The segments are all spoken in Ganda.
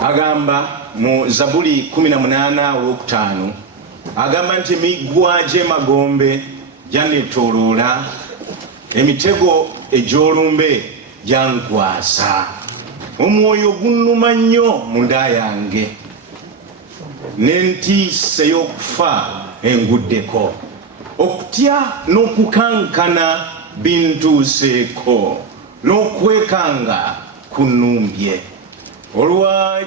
agamba mu Zaburi 18:5 agamba nti emigwa gy'emagombe gyanetoloola, emitego egy'olumbe gyankwasa, omwoyo gunnuma nnyo mu nda yange, n'entiisa ey'okufa enguddeko, okutya n'okukankana bintuuseeko, n'okwekanga kunnumbye. Olwa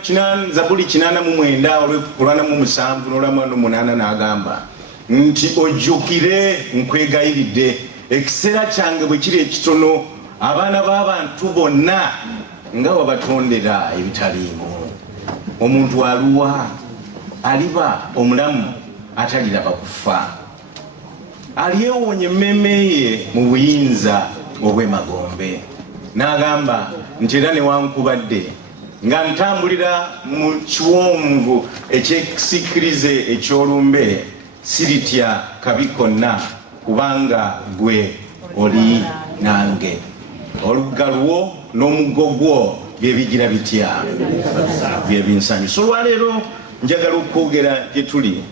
Zaburi 89:7 n'olwa n'agamba nti ojjukire nkwegayiridde ekiseera kyange bwe kiri ekitono, abaana b'abantu bonna nga wabatondera ebitaliimu. Omuntu aluwa aliba omulamu ataliraba kufa, alyewoonya emmeeme ye mu buyinza obw'emagombe. N'agamba nti era newankubadde nga ntambulira mu kiwonvu ekyekisikirize eky'olumbe, siritya kabi konna, kubanga gwe oli nange. Olugga lwo n'omuggo gwo bye bigira bitya, bye binsanyusa. Olwaleero njagala okwogera gye tuli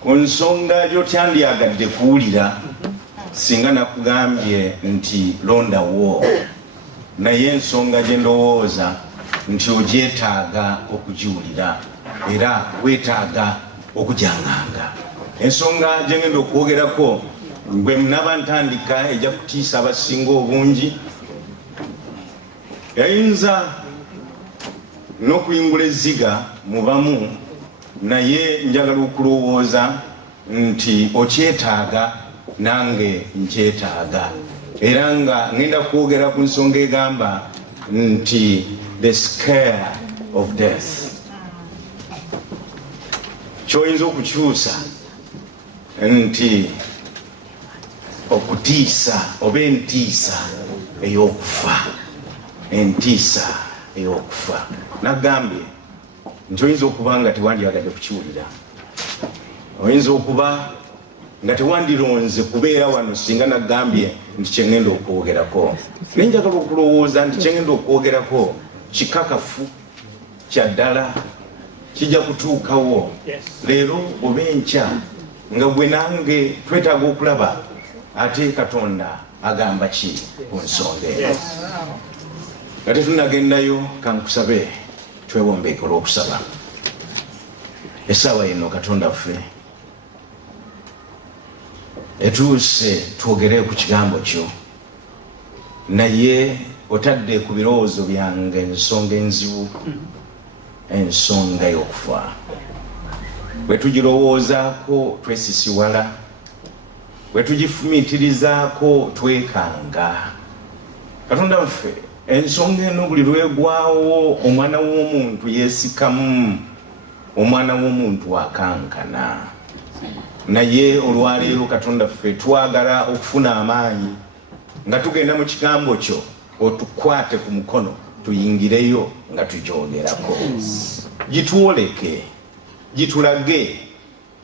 ku nsonga gy'otandyagadde kuwulira singa nakugambye nti londawo, naye ensonga gye ndowooza nti ogyetaaga okugiwulira era weetaaga okujangaanga. Ensonga gye ngenda okwogerako bwe naba ntandika ejja kutiisa abasinga obungi, yayinza n'okuyingula ezziga mu bamu, naye njagala okulowooza nti okyetaaga nange nkyetaaga, era nga ngenda kwogera ku nsonga egamba nti the scare of death. Kyoyinza okukyusa nti okutiisa oba entiisa ey'okufa, entiisa ey'okufa. Nagambye nti oyinza okuba nga tewandyagadde kukiwulira, oyinza okuba nga tewandironze kubeera wano singa nagambye nti kyengenda okwogerako. Naye njagala okulowooza nti kyengenda okwogerako kikakafu kya ddala, kijja kutuukawo leero oba enkya, nga gwe nange twetaaga okulaba ate Katonda agamba ki ku nsonga eyo. Nga tetunagendayo kankusabe twewombeeke olw'okusaba. Essaawa eno Katonda ffe etuuse twogere ku kigambo kyo, naye otadde ku birowoozo byange ensonga enzibu, ensonga y'okufa. Bwe tugirowoozaako twesisiwala, bwe tugifumiitirizaako twekanga. Katonda ffe ensonga eno buli lwegwawo omwana w'omuntu yeesikamu, omwana w'omuntu akankana. Naye olwaleero Katonda ffe twagala okufuna amaanyi nga tugenda mu kigambo kyo, otukwate ku mukono tuyingireyo nga tugyogerako. Gitwoleke, gitulage,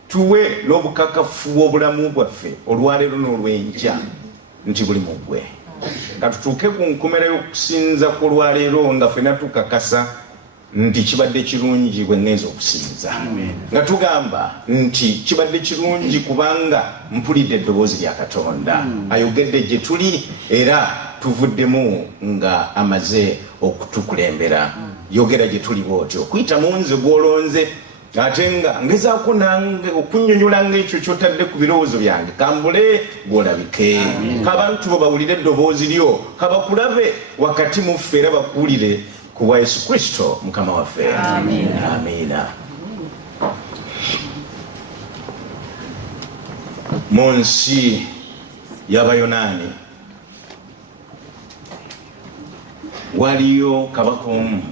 tuwe n'obukakafu bw'obulamu bwaffe olwaleero n'olw'enkya nti buli mu ggwe. Katutuuke ku nkomera y'okusinza ku olwaleero nga ffenna tukakasa nti kibadde kirungi bwe ngenza okusinza, nga tugamba nti kibadde kirungi kubanga mpulidde eddoboozi lya Katonda ayogedde gye tuli era tuvuddemu nga amaze okutukulembera. Yogera gye tuli bw'otyo, okuyita mu nze gw'olonze, ate nga ngezaako nange okunnyonnyola ng'ekyo ky'otadde ku birowoozo byange, kambule gw'olabike. Kabantu bo bawulire eddoboozi lyo, kabakulabe wakati mu ffe era bakuwulire ku bwa Yesu Kristo Mukama waffe. Amiina. Mu nsi y'Abayonaani waliyo kabaka omu,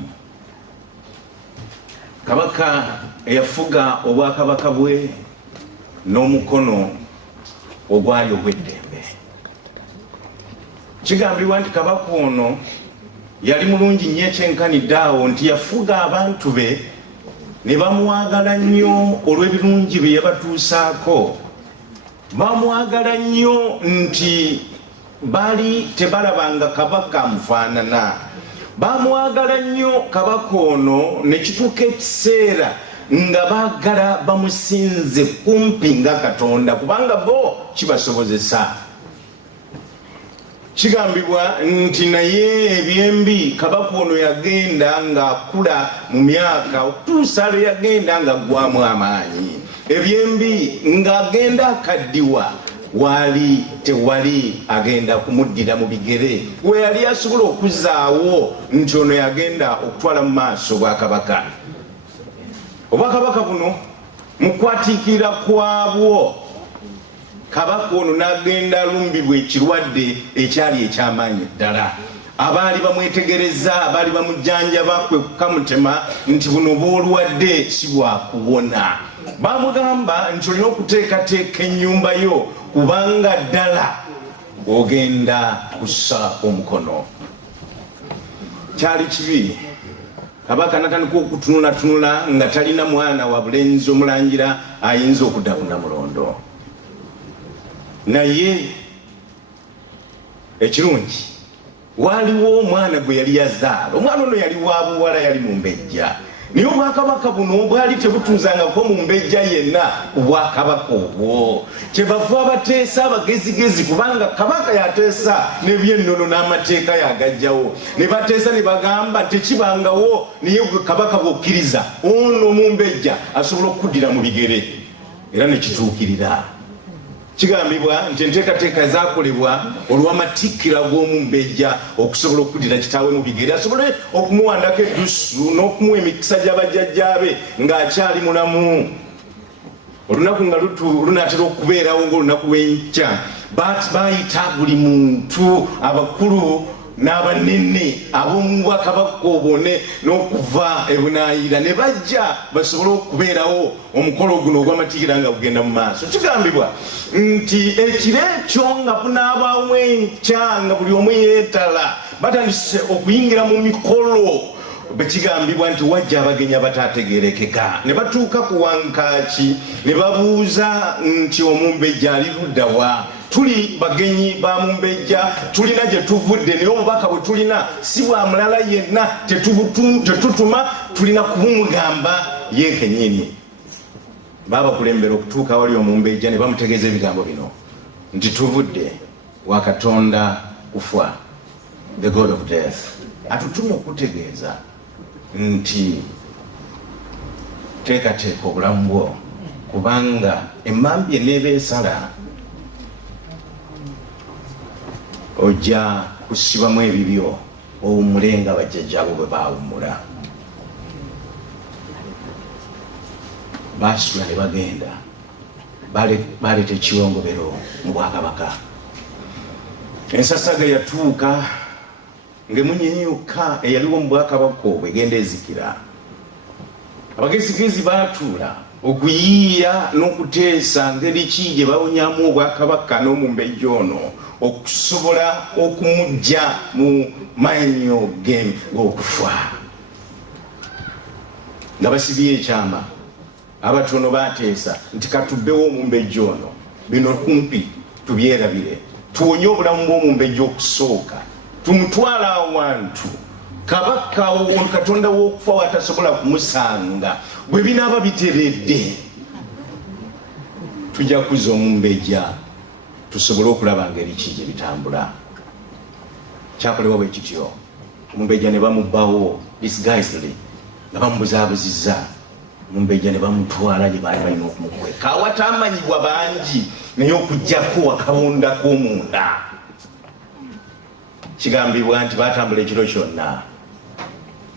kabaka eyafuga obwakabaka bwe n'omukono ogwali ogw'eddembe. Kigambibwa nti kabaka ono yali mulungi nnyo ekyenkanidde awo nti yafuga abantu be ne bamwagala nnyo olw'ebirungi bye yabatuusaako. Bamwagala nnyo nti bali tebalabanga kabaka amufaanana, bamwagala nnyo kabaka ono ne kituuka ekiseera nga baagala bamusinze kumpi nga Katonda kubanga bo kibasobozesa. Kigambibwa nti naye ebyembi kabaka ono yagenda ng'akula mu myaka okutuusa lwe yagenda nga ggwamu amaanyi. Ebyembi ng'agenda akaddiwa wali tewali agenda kumuddira mu bigere we yali asobola okuzaawo nti ono yagenda okutwala mu maaso bwakabaka. Obwakabaka buno mukwatiikira kwabwo kabaka ono n'agenda alumbibwa ekirwadde ekyali eky'amaanyi ddala. Abaali bamwetegereza abaali bamujjanjaba kwe kukamutema nti buno bw'olwadde si bwakubona. Bamugamba nti olina okuteekateeka ennyumba yo kubanga ddala ogenda kussa omukono. Kyali kibi. Kabaka natandika okutunulatunula nga talina mwana wa bulenzi omulangira ayinza okudda ku Namulondo. Naye ekirungi waliwo omwana gwe yali yazaala. Omwana ono yali wa buwala, yali mu mbejja. Naye obwakabaka buno bwali tebutuuzangako mu mbejja yenna obwakabaka obwo. Kyebava abateesa abagezigezi kubanga kabaka yateesa n'ebyennono n'amateeka yagajjawo. Ne bateesa ne bagamba tekibangawo naye kabaka bw'okkiriza ono mu mbejja asobola okuddira mu bigere. Era ne kituukirira. Kigambibwa nti enteekateeka zaakolebwa olw'amatikkira g'omu mbejja okusobola okuddira kitaawe mu bigere asobole okumuwandako eddusu n'okumuwa emikisa gy'abajjajjaabe ng'akyali mulamu. Olunaku nga lunaatera okubeerawo ng'olunaku lw'enkya baayita buli muntu abakulu n'abanene ab'omu bwakabaka obwo n'okuva ebunaayira ne bajja basobole okubeerawo omukolo guno ogw'amatikkira nga gugenda mu maaso. Kigambibwa nti ekiro ekyo nga bunaabaawo enkya nga buli omu yeetala batandise okuyingira mu mikolo. Bekigambibwa nti wajja abagenyi abataategeerekeka ne batuuka ku wankaaki ne babuuza nti omumbejja ali ludda wa? Tuli bagenyi ba mumbejja, tulina gye tuvudde naye obubaka bwe tulina si bwa mulala yenna tetutuma, tulina kumugamba ye kennyini. Baabakulembera okutuuka wali omumbejja ne bamutegeeza ebigambo bino nti tuvudde wa Katonda kufa, the God of death. Atutumye okutegeeza nti teekateeka obulamu bwo kubanga emmambi eneeba esala ojja kusibamu ebibyo owumulenga bajjajjaabo bwe baawumula. Baasula ne bagenda baleeta ekiwongobero mu bwakabaka. Ensasaga yatuuka ng'emunyenyuka eyaliwo mu bwakabaka obwo egenda ezikira. Abagezigezi baatuula okuyiiya n'okuteesa ngeri ki gye bawonyamu obwakabaka n'omumbejja ono okusobola okumujja mu maanyi game g'okufa. Nga basibye ekyama abatono baateesa nti katubbewo omumbejja ono bino kumpi tubyerabire tuwonye obulamu bw'omumbejja okusooka tumutwala awantu kabaka Katonda w'okufa watasobola kumusanga bwe binaaba biteredde tujja kuza omumbejja tusobole okulaba ngeri ki gye bitambula. Kyakolebwa bwe kityo omumbejja ne bamubbawo disguisedly nga bamubuzaabuzizza. Omumbejja ne bamutwala gye baali balina okumukweka awatamanyibwa bangi naye okuggyako wakabonda k'omunda. Kigambibwa nti baatambula ekiro kyonna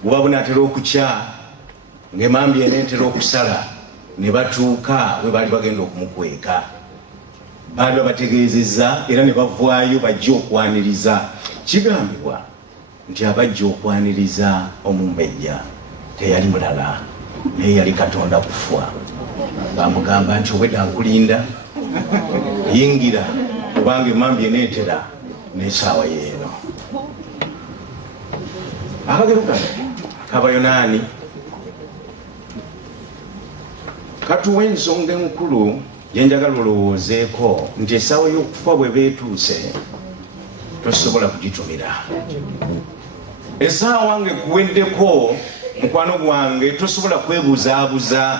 buba bunaatera okukya ng'emambi eneetera okusala ne batuuka we baali bagenda okumukweka. Baali babategeezezza era ne bavaayo bajja okwaniriza. Kigambibwa nti abajja okwaniriza omumbejja teyali mulala naye yali Katonda kufa. Bamugamba nti obwedda nkulinda yingira kubanga emambi eneetera n'essaawa yeeno. Akagero kano Kabayonaani katuwa ensonga enkulu gye njagala olowoozeeko nti essaawa y'okufa bwe beetuuse tosobola kugitumira. essaawa wange kuweddeko mukwano gwange tosobola kwebuzaabuza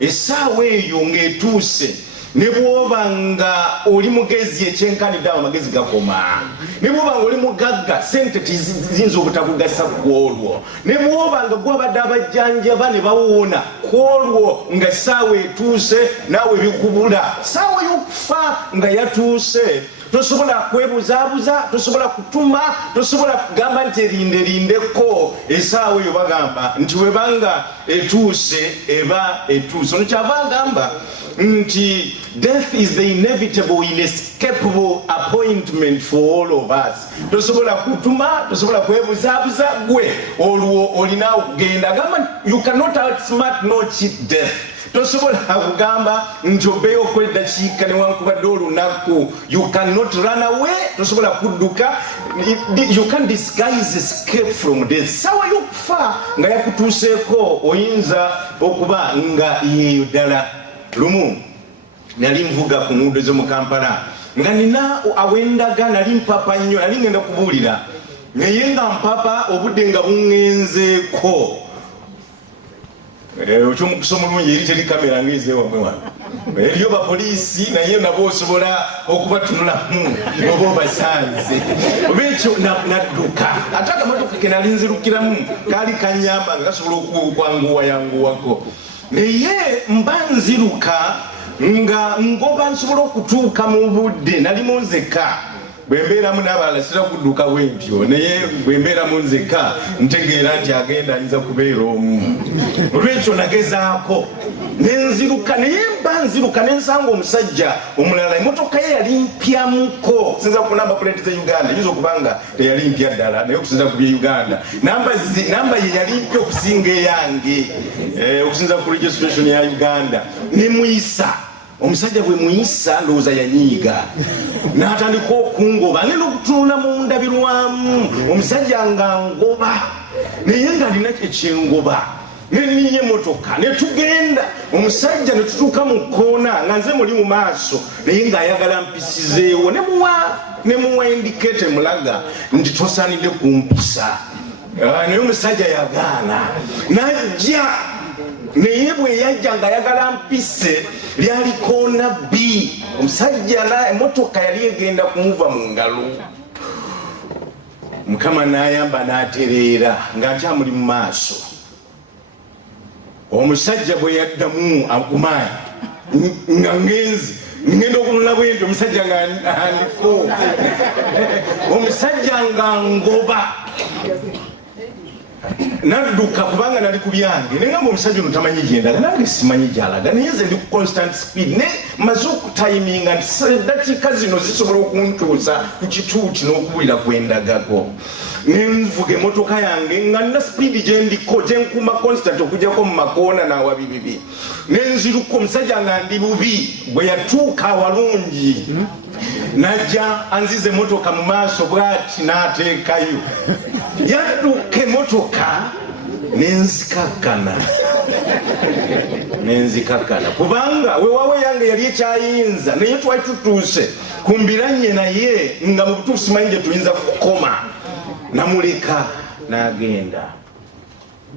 essaawa eyo ng'etuuse ne bw'oba nga oli mugezi ekyenkanidde awo amagezi gakoma ne bw'oba nga oli mugagga sente tiziyinza obutakugasa kwolwo ne bw'oba nga gwabadde abajjanjaba ne bawuuna kwolwo nga essaawa etuuse naawe bikubula ssaawa y'okufa nga yatuuse tosobola kwebuzaabuza tosobola kutuma tosobola kugamba nti erinderindeko essaawa eyo bagamba nti webanga etuuse eba etuuse ono kyava agamba nti death is the inevitable inescapable appointment for all of us. Tosobola kutuma tosobola kwebuzaabuza gwe olwo olina okugenda agamba you cannot outsmart no cheat death. Tosobola kugamba nti obeeyo okwedakiika newankubadde olunaku. You cannot run away. Tosobola kudduka. You can disguise escape from death. Sawa y'okufa nga yakutuuseeko oyinza okuba nga yeeyo ddala. Lumu nali nvuga ku nguudo z'omu Kampala nga nina awendaga nali mpapa nnyo nali ngenda kubuulira naye nga mpapa obudde nga buŋŋenzeeko ekyomukusa omulungi eri teri kamera ng'ezeewamwe wano eriyo bapoliisi naye nabo osobola okubatunulamu oba obasanze oba ekyo nadduka ate akamotoka ke nali nzirukiramu kaali kanyamba nga gasobola okwanguwayanguwako naye mba nziruka nga ngoba nsobola okutuuka mu budde nali munzeka bwembeeramu n'abalala sira kudduka bwentyo naye bwembeeramu nzeka ntegeera nti agenda ayinza kubeera omu olwekyo nagezaako nenziruka naye mba nziruka nensanga omusajja omulala emotoka ye yali mpyamuko okusinza ku namba puleti ze Uganda yinza okubanga teyali mpya ddala naye okusinza ku bye Uganda namba ye yali mpya okusinga eyange okusinza ku registration ya Uganda ne muyisa omusajja bwe muyisa ndowooza yanyiiga n'atandika okungoba ngenda okutunula mu ndabirwamu omusajja nga ngoba naye nga alina ekyengoba neniye emotoka netugenda omusajja netutuuka mu kkoona nga nze muli mu maaso naye ng'ayagala mpisizeewo nemuwa indicate mulaga nti tosaanidde kumpisa naye omusajja yagaana najja naye bwe yajja ng'ayagala mpise lyali koona bbi omusajja emotoka yali egenda kumuva mu ngalo mukama n'ayamba n'atereera nga nkyamuli mu maaso omusajja bwe yaddamu akumaanyi nga ngenzi ngenda okunula bwenti omusajja nga andiko omusajja nga ngoba nadduka kubanga nali ku byange nengamba omusajja ono tamanyi gyendaga nange simanyi gyalaga naye nze ndi ku constant speed ne maze okutayiminga dakiika zino zisobola okuntuusa ku kituuti n'okuwulira kwendagako nenvuga emotoka yange nga nina speed gyendiko gyenkuuma constant okugjako mu makoona n'awabibibi nenziruka omusajja nga ndi bubi bwe yatuuka awalungi najja anziza emotoka mu maaso bwati n'ateekayo yadduka emotoka nenzikakkana kubanga wewawe yange yali ekyayinza naye twali tutuuse kumbiranye naye nga mu butuufu simanyi gye tuyinza kukoma namuleka n'agenda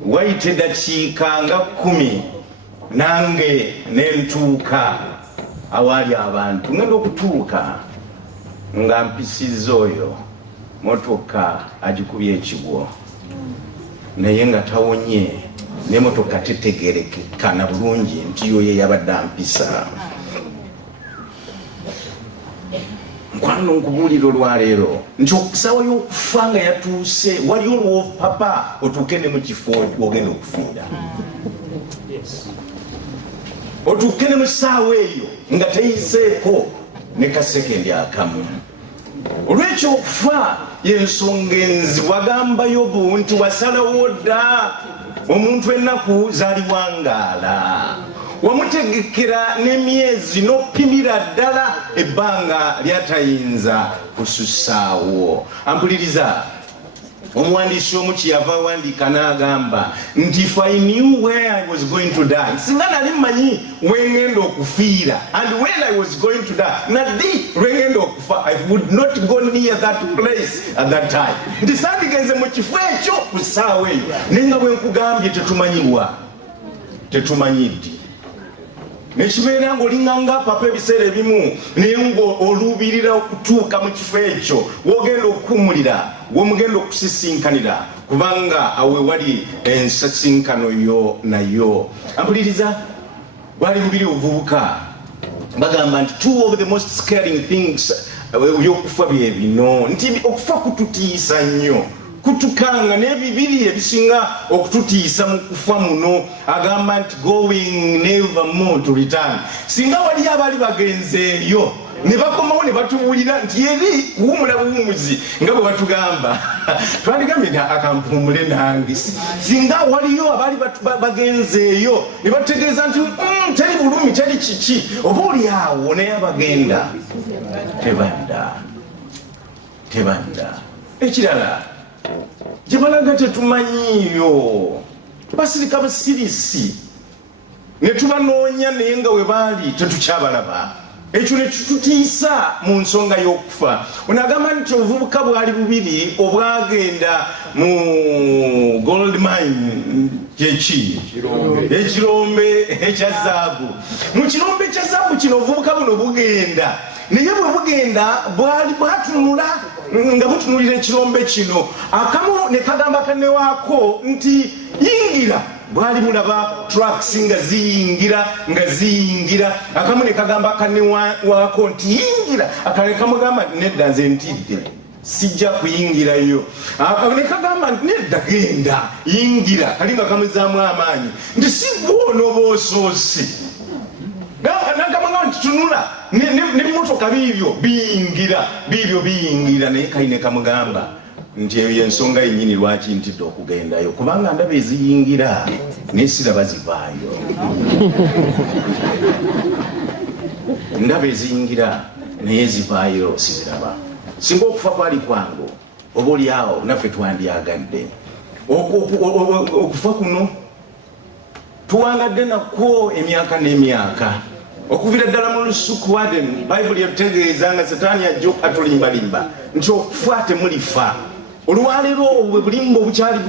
wayita eddakiika nga 10 nange nentuuka awaali abantu ngenda okutuuka nga mpisizza oyo motoka agikubye ekigwo naye nga tawonye n'emotoka tetegerekekana bulungi nti yoye yabadde ampisa nkwano nkubuulira olwaleero nti okusawa y'okufa nga yatuuse wali olwo papa otuuke ne mu kifo ogenda okufiira otuuke ne mu ssaawa eyo nga teyiseeko ne kasekendi akamu olwekyo okufa yensonga enzi wagamba Yobu nti wasalawo dda omuntu ennaku zaaliwangaala wamutegekera n'emyezi n'oppimira ddala ebbanga lyatayinza kusussaawo. Ampuliriza Omwandishi omuki yava wandika n'agamba nti if I knew where I was going to die, singa nali mmanyi wengenda okufiira, and when I was going to die, nadi wengenda okufa, I would not go near that place at that time. Nti sandigenze mu kifo ekyo ku ssaawa eyo, naye nga bwe nkugambye tetumanyidde. Nekibeera ng'olinganga papa ebiseera ebimu naye ng'oluubirira okutuuka mu kifo ekyo w'ogenda okuwummulira w'omugenda okusisinkanira kubanga awe wali ensisinkano yo nayo. Ampuliriza, bwali bubiri obuvubuka bagamba nti two of the most scaring things ebyokufa bye bino, nti okufa kututiisa nnyo, kutukanga n'ebibiri ebisinga okututiisa mu kufa muno. Agamba nti going never more to return. Singa wali abali bagenzeeyo ne bakomawo ne batubuulira nti eri kuwumula buwumuzi nga bwe batugamba twandigambye nti akampumule nange. Singa waliyo abali bagenzeeyo ne bategeeza nti teri bulumi teri kiki, oba oli awo naye abagenda tebanda. Ekirala gye balaga tetumanyiiyo, basirika basirisi ne tubanoonya naye nga we baali tetukyabalaba. Ekyo ne kitutiisa mu nsonga y'okufa. Onagamba nti obuvubuka bwali bubiri obwagenda mu gold mine, kyeki ekirombe ekya zaabu. Mu kirombe ekya zaabu kino obuvubuka buno bugenda, naye bwe bugenda bwatunula nga butunulira ekirombe kino, akamu ne kagamba kannewaako nti yingira. Bwali mulaba trucks nga ziyingira, akamu ne kagamba kannewaako nti yingira, akale kamugamba nedda nze ntidde sijja kuyingirayo. Ne kagamba nti nedda genda yingira, kali nga kamuzaamu amaanyi nti si gw'onooba osoose. Nakamugamba nti tunula n'ebimotoka biibyo biyingira, naye kali ne kamugamba nti eyo ensonga yennyini lwaki ntidde okugendayo, kubanga ndaba eziyingira naye siraba zivaayo. Ndaba eziyingira naye zivaayo siziraba. Singa okufa kwali kwangu oba oli awo naffe twandyagadde. Okufa kuno tuwangadde nakwo emyaka n'emyaka, okuviira ddala mu lusuku Wadden Bayibuli etutegeeza nga Setaani ajja okatulimbalimba nti okufa temulifa. Olwaleero obwe bulimba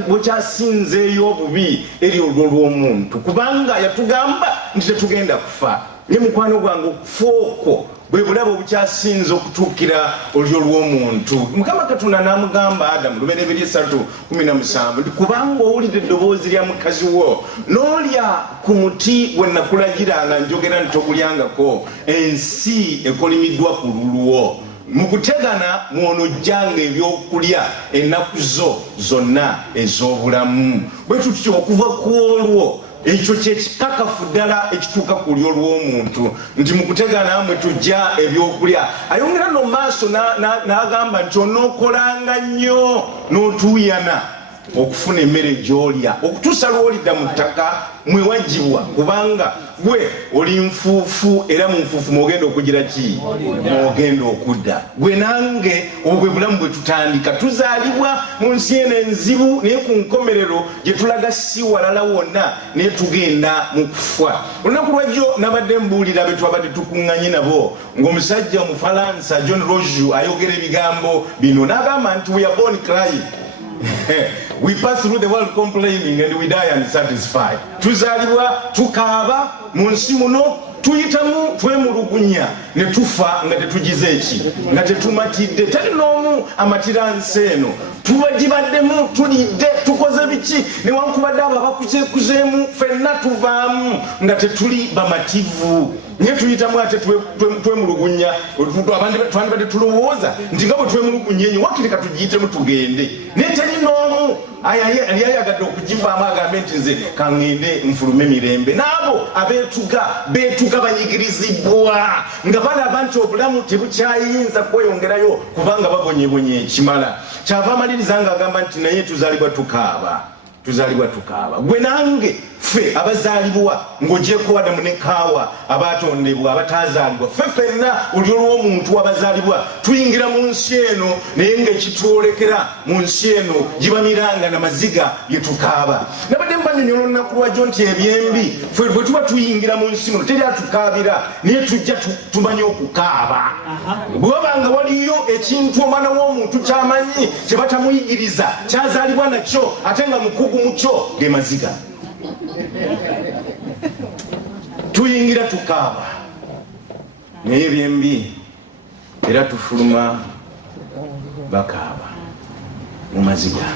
bukyasinzeeyo obubi eri olwo lw'omuntu, kubanga yatugamba nti tetugenda kufa. Ne mukwano gwange okufa okwo bwe bulaba obukyasinze okutuukira olyo lw'omuntu. Mukama Katonda n'amugamba Adamu, Lubereberye 3:17, nti kubanga owulidde eddoboozi lya mukazi wo n'olya ku muti gwe nakulagiranga njogera nti togulyangako, ensi ekolimiddwa ku lulwo. Mu kutegana mw'onojjanga ebyokulya ennaku zo zonna ez'obulamu. Bwe tutyo okuva ku olwo, ekyo kyekikakafu ddala ekituuka ku lyo lw'omuntu nti mu kutegana mwe tujja ebyokulya. Ayongera no maaso n'agamba nti onookolanga nnyo n'otuuyana okufuna emmere gy'olya okutuusa lw'olidda mu ttaka mwe waggyibwa, kubanga gwe oli nfuufu, era mu nfuufu mwogenda okugira ki? Mwogenda okudda. Gwe nange obwe bulamu bwe tutandika, tuzaalibwa mu nsi eno enzibu, naye ku nkomerero gye tulaga si walala wonna, naye tugenda mu kufa. Olunaku lwajjo nabadde mbuulira be twabadde tukuŋŋanye nabo ng'omusajja Omufalansa John Roju ayogera ebigambo bino, n'agamba nti we are born crying. We pass through the world complaining and we die unsatisfied. Tuzalibwa tukaaba mu nsi muno, tuyitamu twemulugunya ne tufa nga tetugize eki, nga tetumatidde. Teri n'omu amatira nsi eno. Tubagibaddemu, tulidde, tukoze biki, newankubadde abo abakuzeekuzeemu ffenna tuvaamu nga tetuli bamativu. Nye tuyitamu ate twemulugunya, twandibadde tulowooza nti nga bwe twemulugunya enyo wakireka tugiyitemu tugende. Naye teri n'omu ayayagadde okugivaamu agambe nti nze kaŋŋende nfulume mirembe. N'abo beetuga banyigirizibwa nga balaba nti obulamu tebukyayinza kweyongerayo kubanga babonyebonye ekimala. Kyava amaliriza ng'agamba nti naye tuzaalibwa tukaaba. Gwe nange ffe abazaalibwa ng'ogyeko Adamu ne Kaawa abaatondebwa abatazaalibwa ffe ffenna olyo lw'omuntu abazaalibwa tuyingira mu nsi eno naye ng'ekitwolekera mu nsi eno gibamiranga na maziga bye tukaaba. Nabadde mbanyonyola olunaku lwajjo nti ebyembi ffe bwe tuba tuyingira mu nsi muno teri atukaabira naye tujja tumanye okukaaba. Bwe wabanga waliyo ekintu omwana w'omuntu ky'amanyi kye batamuyigiriza kyazaalibwa nakyo ate nga mukugu mu kyo ge maziga, tuyingira tukaaba naye ebyembi era tufuluma bakaaba mu maziga.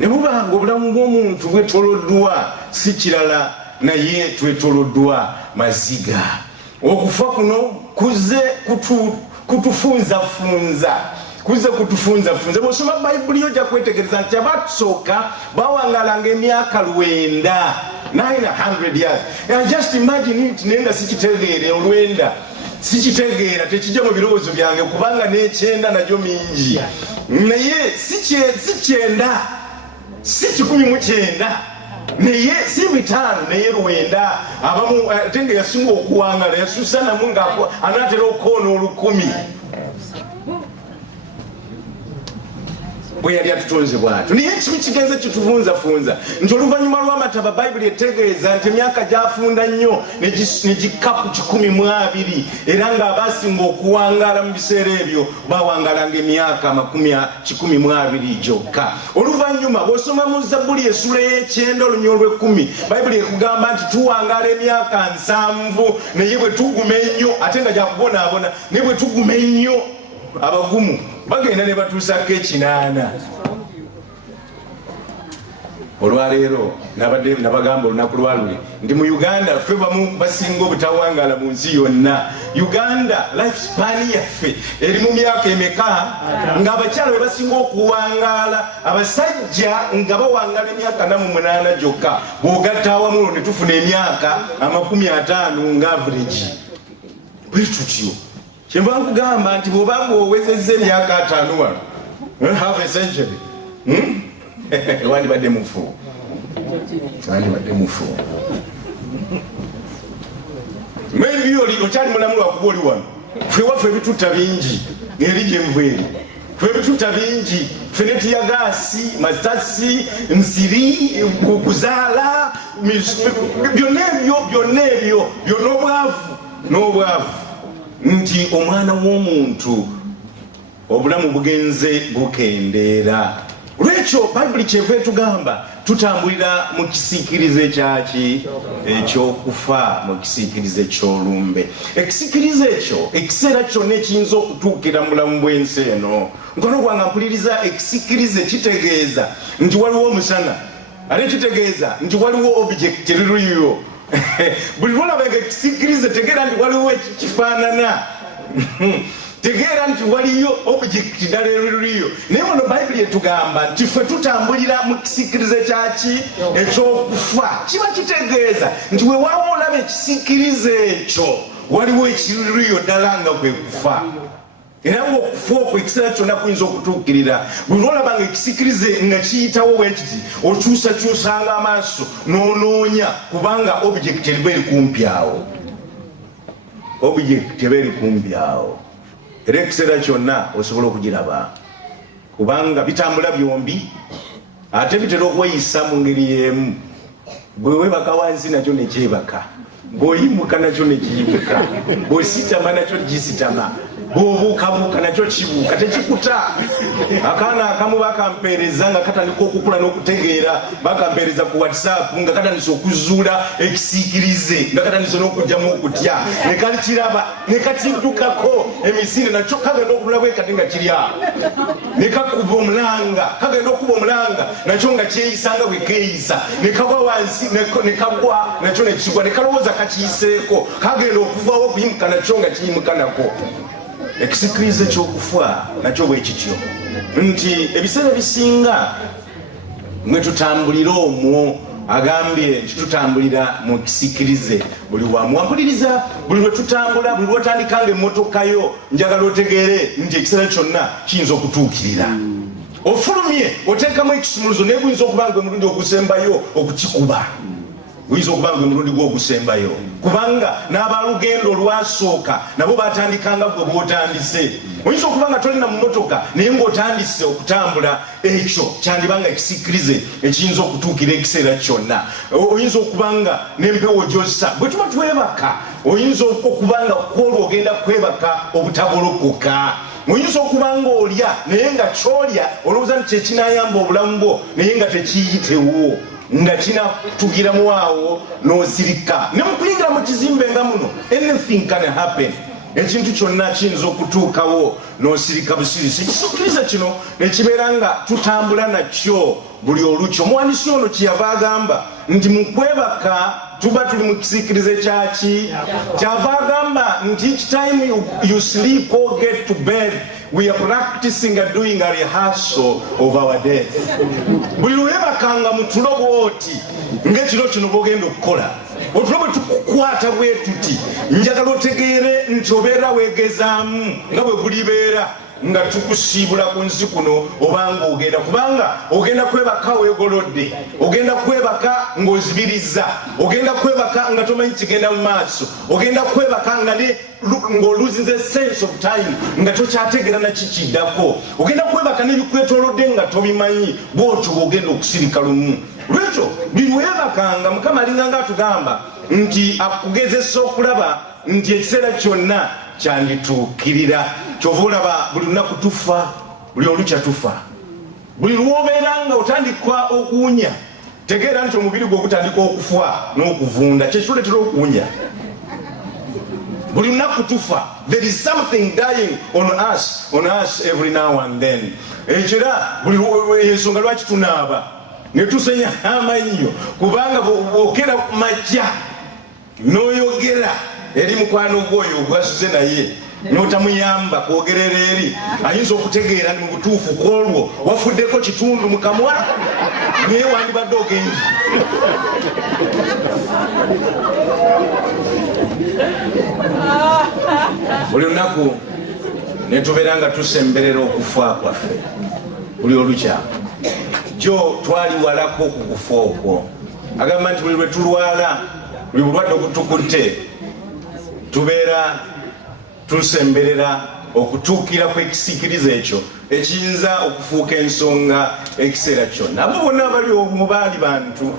Ne bubanga obulamu bw'omuntu bwetoloddwa si kirala naye twetoloddwa maziga. Okufa kuno kuze kutufunzafunza bw'osoma Bayibuli ojja kwetegereza nti abatusooka bawangalanga emyaka 900 years. Just imagine it. Naye nga sikitegeere olwenda sikitegeera tekijja mu birowoozo byange kubanga n'ekyenda nagyo mingi naye si 109 naye si 5 naye 9 abamu ate nga yasinga okuwangala yasusa namu nga anaatera okukoona 1000 bwe yali atutonze bw'atyo. Naye ekibi kigenze kituvunzafunza nti oluvannyuma lw'amataba Bayibuli etegeeza nti emyaka gyafunda nnyo ne gikka ku 120 era ng'abaasinga okuwangaala mu biseera ebyo bawangalanga emyaka 120 gyokka. Oluvannyuma bw'osoma mu Zabbuli essula y'ekyenda olunya olw'10 Bayibuli ekugamba nti tuwangaala emyaka 7 naye bwe tuguma ennyo ate nga gyakubonaabona naye bwe tuguma ennyo abagumu bagenda ne batuusako 8. Olwaleero nabagamba olunaku lwaluli ndi mu Uganda ffe bamu basinga obutawangala mu nsi yonna. Uganda lifespan yaffe eri mu myaka emeka ng'abakyala be basinga okuwangaala abasajja nga bawangala emyaka 48 gyokka bw'ogatta awamu olwo ne tufuna emyaka 50 nga average. Bwe tutyo kyenva nkugamba nti bw'obanga owezezza emyaka 5 wano half a century wandibadde mufu maybe okyali mulamu lwakuba oli wano. Ffe waffe ebitutta bingi eri gye nvu eri ffe ebitutta bingi ffe ne tiyagaasi masasi nsiri kuzaala byonna ebyo n'obwavu nti omwana w'omuntu obulamu bugenze bukendeera. Lwekyo Bayibuli kyeva etugamba tutambulira mu kisiikirize kyaki ekyokufa, mu kisiikirize ky'olumbe. Ekisiikirize ekyo ekiseera kyonna ekiyinza okutuukira mu bulamu bw'ensi eno. Mukwano gwange mpuliriza, ekisiikirize kitegeeza nti waliwo omusana ate kitegeeza nti waliwo object eririyo. Buli lwolaba ekisiikirize tegeera nti waliwo ekifaanana tegeera nti waliyo object ddala eririyo. Naye wano Bayibuli etugamba nti ffe tutambulira mu kisiikirize kyaki ekyokufa. Kiba kitegeeza nti weewaawo olaba ekisiikirize ekyo waliwo ekiririyo ddala nga kwe kufa. Era ng'okufa okwo ekiseera kyonna kuyinza okutuukirira. Buli lwolaba nga ekisiikirize nga kiyitawo bwe kiti okyusakyusanga amaaso n'onoonya kubanga object eba eri kumpi awo. Object eba eri kumpi awo. Era ekiseera kyonna osobola okugiraba kubanga bitambula byombi ate bitera okweyisa mu ngeri y'emu. Bwe weebaka wansi nakyo ne kyebaka, bw'oyimuka nakyo ne kiyimuka, bw'ositama nakyo gisitama, bw'obuukabuuka nakyo kibuuka tekikuta. Akaana akamu bakampeereza nga katandika okukula n'okutegeera, bakampeereza ku WhatsApp nga katandisa okuzuula ekisiikirize nga katandisa n'okugyamu okutya, ne kakiraba ne katiddukako emisinde nakyo kagenda okulula bwe kati nga kiri awo, ne kakuba omulanga, kagenda okuba omulanga nakyo nga kyeyisanga bwe keeyisa, ne kagwa wansi ne kagwa nakyo ne kigwa, ne kalowooza kakiyiseeko, kagenda okuvawo okuyimuka nakyo nga kiyimuka nako. Ekisiikirize ekyokufa nakyo bwe kityo nti ebiseera bisinga mwe tutambulira omwo agambye nti tutambulira mu kisiikirize buli wamu. Wampuliriza, buli lwe tutambula, buli lwotandikanga emmotoka yo njagala otegeere nti ekiseera kyonna kiyinza okutuukirira. ofulumye otekamu ekisumuluzo naye guyinza okuba nga omulundi ogusembayo okukikuba, guyinza okuba nga omulundi gwogusembayo, kubanga n'abalugendo olwasooka nabo batandikanga gwe bwotandise. Oyinza okuba nga tolina mu motoka naye ng'otandise okutambula, ekyo kyandibanga ekisiikirize ekiyinza okutuukira ekiseera kyonna. Oyinza okuba nga n'empewo gy'ossa bwe tuba twebaka, oyinza okuba nga kwolwo ogenda kwebaka obutagolokoka. Oyinza okuba nga olya naye nga kyolya olowooza nti kyekinayamba obulamu bwo naye nga tekiyitewo, nga kinatugiramu awo n'osirika. Ne mu kuyingira mu kizimbe nga muno, anything can happen. Ekintu kyonna kiyinza okutuukawo n'osirika busirisi. Ekisukkiriza kino ne kibeera nga tutambula nakyo buli olukyo. Omuwandiisi ono kyeyava agamba nti mu kwebaka tuba tuli mu kisiikirize kyaki, kyava agamba nti each time you sleep or get to bed we are practicing and doing a rehearsal of our death. Buli lwebakanga mu tulo bwoti ng'ekiro kino bwogenda okukola, otulo bwe tukukwata bwe tuti, njagala otegeere nti obeera weegezaamu nga bwe bulibeera nga tukusiibula ku nsi kuno obanga ogenda, kubanga ogenda kwebaka weegolodde, ogenda kwebaka ng'ozibiriza, ogenda kwebaka nga tomanyi kigenda mu maaso, ogenda kwebaka nga ng'oluzinze sense of time nga tokyategeera nakikiddako, ogenda kwebaka n'ebikwetolodde nga tobimanyi, bw'otyo bw'ogenda okusirika lumu. Lwekyo biwebakanga Mukama alinganga atugamba nti akugezesa okulaba nti ekiseera kyonna kyandituukirira. Kyova olaba buli lunaku tufa, buli olukya tufa. Buli lwobeera nga otandika okuwunya, tegeera nti omubiri gwe gutandika okufa n'okuvunda, kyekituleetera okuwunya. Buli lunaku tufa. There is something dying on us every now and then. Ekira buli ensonga lwaki tunaaba ne tusenya amannyo, kubanga bw'okera ku makya n'oyogera eri mukwano gwoyo ogwasuze naye n'otamuyamba kwogerera eri, ayinza okutegeera ni mu butuufu kwolwo wafuddeko kitundu mu kamwa naye wandibadde ogenzi. Buli lunaku ne tubeera nga tusemberera okufa kwaffe buli olukya. Jo twali walako ku kufa okwo. Agamba nti buli lwe tulwala, buli bulwadde obutukutte, tubeera tusemberera okutuukira kw'ekisiikirizo ekyo ekiyinza okufuuka ensonga ekiseera kyonna. Abo bonna abali omwo baali bantu,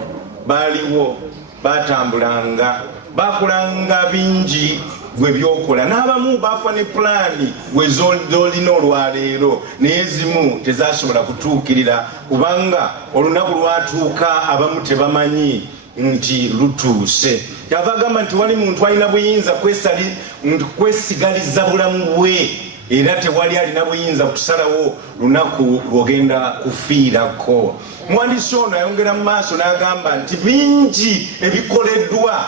baaliwo, baatambulanga, baakolanga bingi gwe byokola, n'abamu baafa ne pulaani gwe zolina olwaleero naye ezimu tezasobola kutuukirira, kubanga olunaku lwatuuka abamu tebamanyi nti lutuuse. Kyava agamba nti wali muntu alina buyinza kwesigaliza bulamu bwe, era tewali alina buyinza kusalawo lunaku lwogenda kufiirako. Muwandiisi ono ayongera mu maaso n'agamba nti bingi ebikoleddwa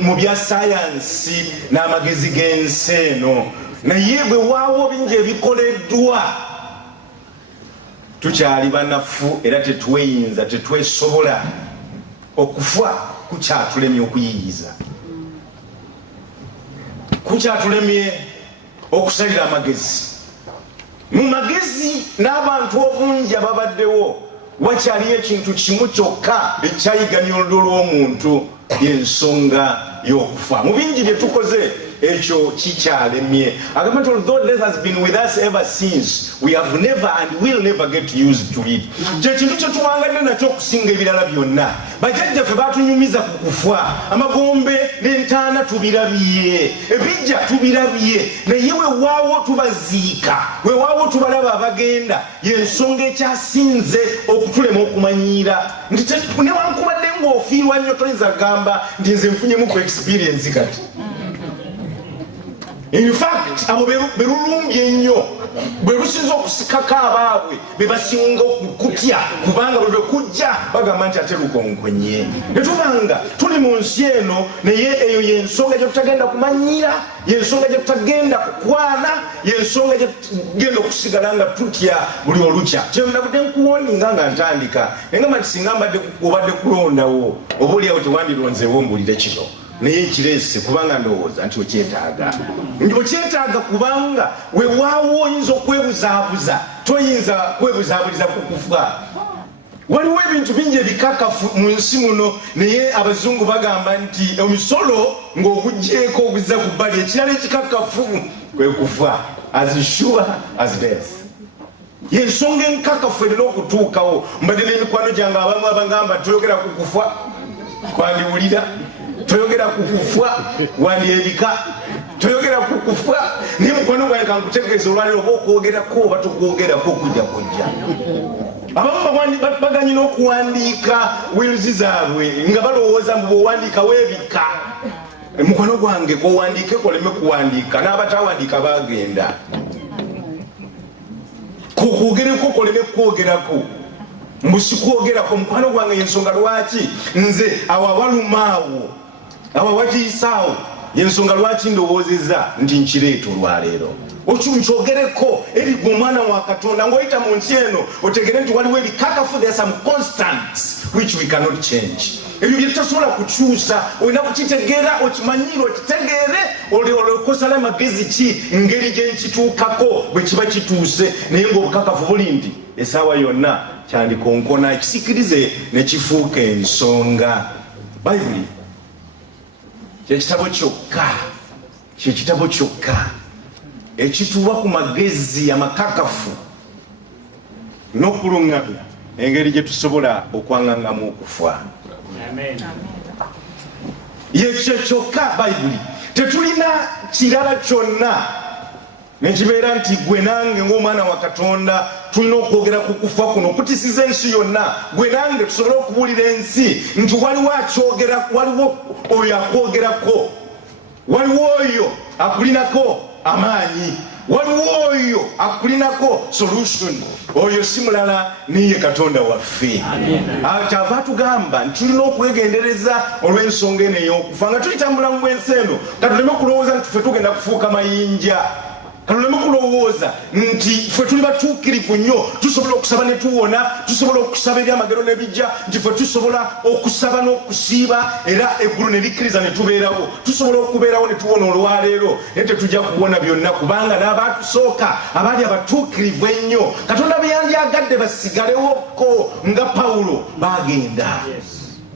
mu bya sayansi n'amagezi g'ensi eno, naye bwe waawo bingi ebikoleddwa tukyali banafu era tetweyinza, tetwesobola. Okufa kukyatulemye okuyiyiza, kukyatulemye okusalira amagezi. Mu magezi n'abantu obungi ababaddewo wakyaliyo ekintu kimu kyokka ekyayiganya olulwo lw'omuntu, y'ensonga y'okufa. Mu bingi bye tukoze ekyo kikyalemye. Agamba nti although death has been with us ever since, we have never and will never get used to it. Kyekintu kye tuwangadde nakyo okusinga ebirala byonna. Bajjajjaffe baatunyumiza ku kufa, amagombe n'entaana tubirabye, ebijja tubirabye, naye weewaawo tubaziika, weewaawo tubalaba abagenda, y'ensonga ekyasinze okutulema okumanyiira nti newankubadde ng'ofiirwa nnyo toyinza gamba nti nze nfunyemu ku experience kati. In fact, abo berulumbye nnyo, bwe lusinza okusikako abaabwe be basinga okukutya, kubanga bwe kujja bagamba nti ate lukonkonye. Ne tubanga tuli mu nsi eno, naye eyo y'ensonga gye tutagenda kumanyiira, y'ensonga gye tutagenda kukwana, y'ensonga gye tugenda okusigala nga tutya buli olukya. Kye nabudde nkuwoninga nga ntandika, engamba nti singa obadde kulondawo oba oliawo tewandironzeewo mbuulire kino, naye ekireese kubanga ndowooza nti okyetaaga kubanga weewaawo oyinza okwebuzaabuza toyinza kwebuzabuliza ku kufa. Waliwo ebintu bingi ebikakafu mu nsi muno naye abazungu bagamba nti omusolo ng'ogugyeko oguzza ku bbali ekirala ekikakafu kwe kufa, as sure as death. Yensonga enkakafu erina okutuukawo. Mbadde n'emikwano gyange abamu abagamba toyogera ku kufa kwandiwulira, toyogera ku kufa wandyebika, toyogera ku kufa. Naye mukwano gwange kankutegeeza olwaleero oba okwogerako oba tokwogerako kujja kujja. Abamu baganye n'okuwandiika wiruzi zaabwe nga balowooza mbu bw'owandiika weebika. Mukwano gwange kwowandiikeko oleme kuwandiika, n'abatawandiika bagenda. Kukwogereko koleme kwogerako, mbu sikwogerako. Mukwano gwange yensonga lwaki nze awawalumaawo awawatiisaawo yensonga lwaki ndowoozezza nti nkireeta olwaleero. Okyogereko eri gwe omwana wa Katonda ng'oyita mu nsi eno otegere nti waliwo ebikakafu, there are some constants which we cannot change. Ebyo bye tutasobola kukyusa, olina kukitegeera, okimanyire, okitegeere, olokosala magezi ki ngeri gye nkituukako bwe kiba kituuse. Naye ng'obukakafu buli nti essaawa yonna kyandikonkona, ekisikirize ne kifuuka ensonga. Bayibuli kyekitabo kyokka ekituwa ku magezi amakakafu n'okuluŋŋamya engeri gye tusobola okwaŋŋaŋŋamu okufa. Yekyo kyokka Bayibuli. Tetulina kirala kyonna nekibeera nti gwe nange ng'omwana wa Katonda tulina okwogera ku kufa kuno okutisiza ensi yonna. Gwe nange tusobole okubuulira ensi nti waliwo akyogerako, waliwo oyo akwogerako, waliwo oyo akulinako amaanyi, waliwo oyo akulinako solution. Oyo si mulala niye Katonda waffe. Kyava tugamba nti tulina okwegendereza olw'ensonga eno ey'okufa nga tuyitambula mu bwensi eno. Katuleme kulowooza nti ffe tugenda kufuuka mayinja. Katuleme kulowooza nti ffe tuli batuukirivu nnyo, tusobola okusaba ne tuwona, tusobola okusaba ebyamagero ne bijja, nti ffe tusobola okusaba n'okusiiba era eggulu ne likkiriza ne tubeerawo. Tusobola okubeerawo ne tuwona olwaleero, naye tetujja kuwona byonna kubanga n'abaatusooka abaali abatuukirivu ennyo Katonda be yandyagadde basigalewoko nga Pawulo baagenda.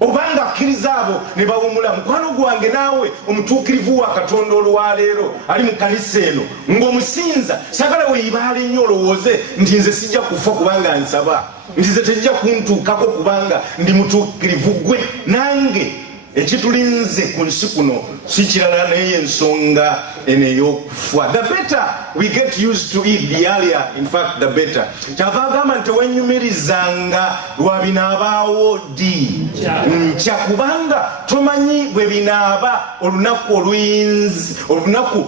Obanga akkiriza abo ne bawumula. Mukwano gwange naawe omutuukirivu wa Katonda olwaleero ali mu kanisa eno ng'omusinza, sagala weeyibaala ennyo olowooze nti nze sijja kufa kubanga nsaba, nti nze tejja kuntuukako kubanga ndi mutuukirivu. Gwe nange ekitulinze ku nsi kuno si kirala naye ensonga eno ey'okufa. The better we get used to it, the earlier in fact the better. Kyava agamba nti wenyumirizanga lwa binaabaawo ddi nkya, kubanga tomanyi bwe binaaba olunaku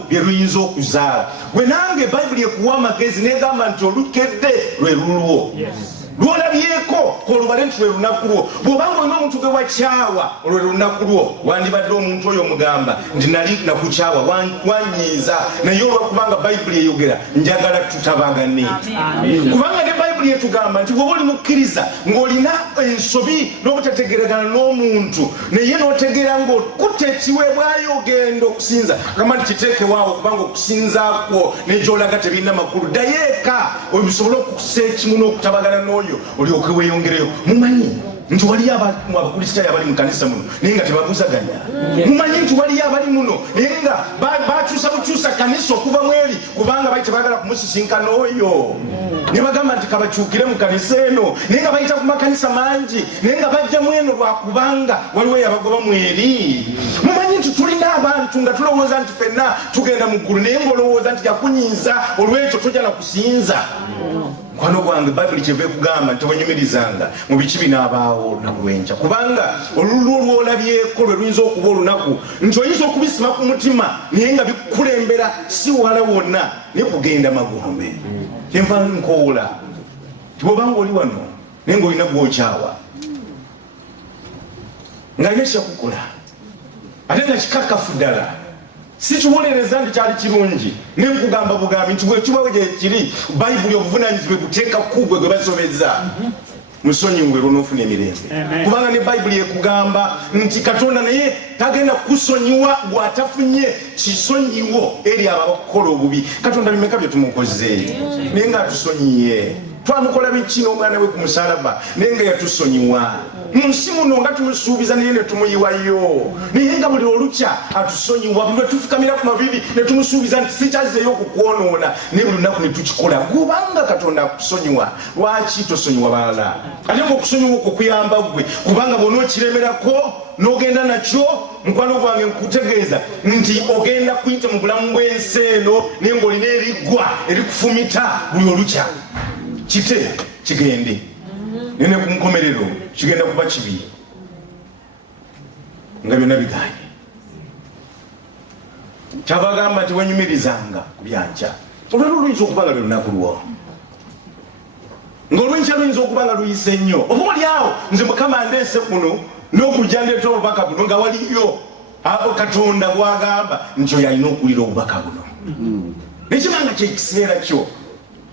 lye luyinza okuzaala. Gwe nange Bayibuli ekuwa amagezi negamba nti olukedde lwe lulwo. Lwolabyeko kolubale nti lwe lunaku lwo. Bw'obanga olina omuntu gwe wakyawa olwo lunaku lwo, wandibadde omuntu oyo omugamba nti nali nakukyawa wanyiiza. Naye olwakubanga Bayibuli eyogera njagala tutabagane. Kubanga ne Bayibuli etugamba nti bw'oba oli mukkiriza ng'olina ensobi n'obutategeeragana n'omuntu naye n'otegeera ng'okutta ekiweebwayo ogenda okusinza, agamba nti kiteekewaawo kubanga okusinzaakwo n'egyolaga tebirina makulu. Ddayo eka obisobole okukusa ekimu n'okutabagana n'oyo olyoke weeyongereyo. Mumanyi nti waliyo abakristaayo abali mu kanisa muno naye nga tebabuzaganya. Mumanyi nti waliyo abali muno naye nga bakyusa bukyusa kanisa okuva mweri kubanga bali tebagala kumusisinkana oyo. Ne bagamba nti kabakyukire mu kanisa eno naye nga bayita ku makanisa mangi naye nga bajja mu eno lwakubanga waliwo yabagoba mweri. Mumanyi nti tulina abantu nga tulowooza nti ffenna tugenda mu ggulu naye ng'olowooza nti yakunyiiza olw'ekyo tojja na kusinza. Mukwano gwange Bayibuli kyeva ekugamba nti wenyumirizanga mu biki binaabaawo olunaku lw'enkya, kubanga olulwo lwolabyeko lwe luyinza okuba olunaku nti oyinza okubisima ku mutima naye nga bikulembera si wala wonna naye kugenda magombe. Kyenva nkoola ti bw'obanga oli wano naye ng'olina gw'okyawa ng'alina kyakukola ate nga kikakafu ddala, si kiwolereza nti kyali kirungi. Ne nkugamba bugambi nti bwe kibawo gye kiri Bayibuli obuvunaanyizibwe buteeka ku gwe gwe basobezza. musonyiwe lunofuna emirembe kubanga ne Bayibuli ekugamba nti Katonda naye tagenda kusonyiwa gwatafunye kisonyiwo eri abakola obubi. Katonda bimeka bye tumukoze naye nga atusonyiye, twamukola biki n'omwana we ku musalaba naye nga yatusonyiwa. Munsi muno nga tumusuubiza naye ne tumuyiwayo naye nga buli olukya atusonyiwa. Bwe tufukamira ku mavivi ne tumusuubiza nti sikyazeeyo okukwonoona naye buli lunaku ne tukikola. Kubanga Katonda akusonyiwa, lwaki tosonyiwa balala? Ate ng'okusonyiwa okwo kuyamba gwe kubanga bw'onookiremerako n'ogenda nakyo, mukwano gwange nkutegeeza nti ogenda kuyita mu bulamu bw'ensi eno naye ng'olina eriggwa erikufumita buli olukya. Kite kigende nene ku nkomerero kigenda kuba kibi nga byonna biganye. Kyava agamba nti wenyumirizanga ku byanca. Olwero luyinza okuba nga lwe lunaku lwo, ng'olwenkya luyinza okuba nga luyise nnyo. Oba oliawo nze Mukama ndeese kuno n'okujja ndeeta obubaka buno nga waliyo abo Katonda bw'agamba nti oyo alina okuwulira obubaka buno. Nekibanga kyekiseera kyo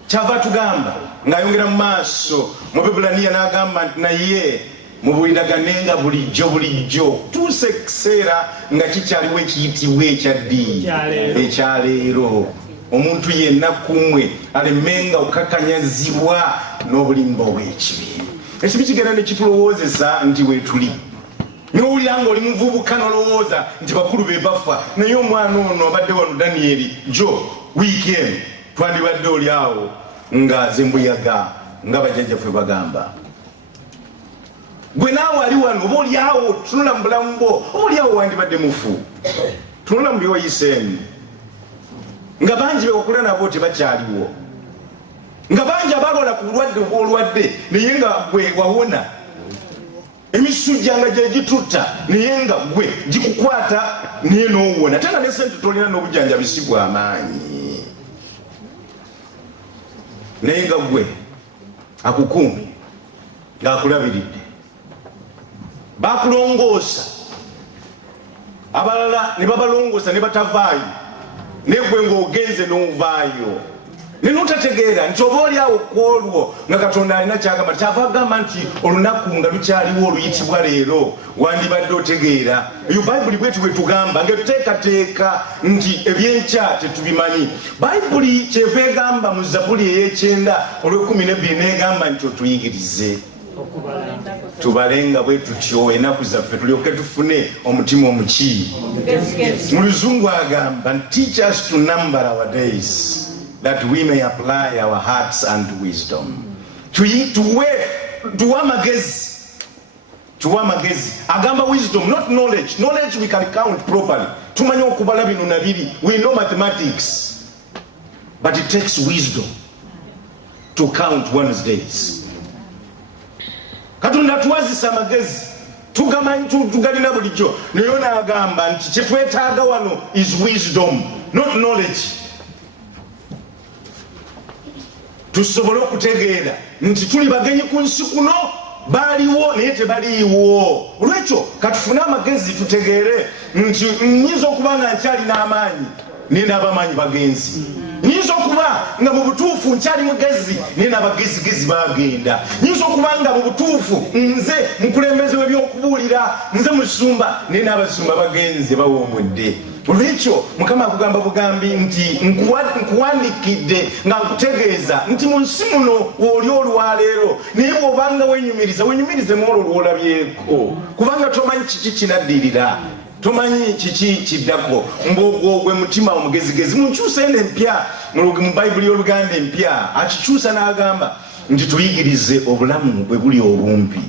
kyava tugamba ng'ayongera mu maaso mu Bebulaniya n'agamba nti naye mubuwiraganenga bulijjo tuuse ekiseera nga kikyaliwo ekiyitibwa ekyaddi ekyaleero. Omuntu yenna kumwe alemenga okukakanyazibwa n'obulimba obw'ekibi. Ekibi kigenda ne kitulowoozesa nti weetuli. N'owulira ng'oli muvubuka n'olowooza nti bakulu be bafa, naye omwana ono abadde wano Danieri jo wiiki eno twandibadde oli awo nga zembuyaga nga bajjajjaffe bagamba. Gwe naawe ali wano oba oli awo tunula mu bulamu bwo, oba oli awo wandibadde mufu. Tunula mu byoyiseemu nga bangi bewakola nabo tebakyaliwo, nga bangi abalwala ku bulwadde obw'olwadde naye nga gwe wawona. Emisujja nga gye gitutta naye nga gwe gikukwata naye n'owona. Ate nga ne sente tolina n'obujjanjabi bwa maanyi naye nga gwe akukuumye ng'akulabiridde. Bakulongoosa, abalala ne babalongoosa ne batavaayo, naye gwe ng'ogenze n'ovaayo. Ne notategeera nti oba oli awo ku olwo nga Katonda alina kyagamba, kyava agamba nti olunaku nga lukyaliwo oluyitibwa leero wandibadde otegeera. Eyo Bayibuli bwetu bwe tugamba ng'etuteekateeka nti ebyenkya tetubimanyi. Bayibuli kyeva egamba mu Zabbuli ey'ekyenda olw'12 n'egamba nti otuyigirize tubalenga bwe tutyo ennaku zaffe tulyoke tufune omutima omuki. Mu Luzungu agamba teach us to number our days that we may apply our hearts unto wisdom. Tuwe amagezi. Agamba wisdom, not knowledge. Knowledge we can count properly. Tumanyi okubala bino na biri. We know mathematics. But it takes wisdom to count one's days. Katonda tuwazisa amagezi. Tugamanyi tugalina bulijjo. Naye n'agamba nti kye twetaaga wano is wisdom, not knowledge. Tusobole okutegeera nti tuli bagenyi ku nsi kuno, baaliwo naye tebaliiwo. Olwekyo katufune amagezi tutegeere nti nnyinza okuba nga nkyali n'amaanyi naye n'abamaanyi bagenzi. Nnyinza okuba nga mu butuufu nkyali mugezi naye n'abagezigezi bagenda. Nnyinza okuba nga mu butuufu nze mukulembeze w'ebyokubuulira, nze musumba naye n'abasumba bagenze bawomwedde. Olwekyo Mukama akugamba bugambi nti nkuwandikidde nga nkutegeeza nti mu nsi muno w'oli olwaleero naye bw'obanga wenyumirize mu olwo lw'olabyeko, kubanga tomanyi kiki kinaddirira, tomanyi kiki kiddako. Ng'ogwo mutima omugezigezi munkyusa eno empya mu Bayibuli y'Oluganda empya akikyusa n'agamba nti tuyigirize obulamu bwe buli obumpi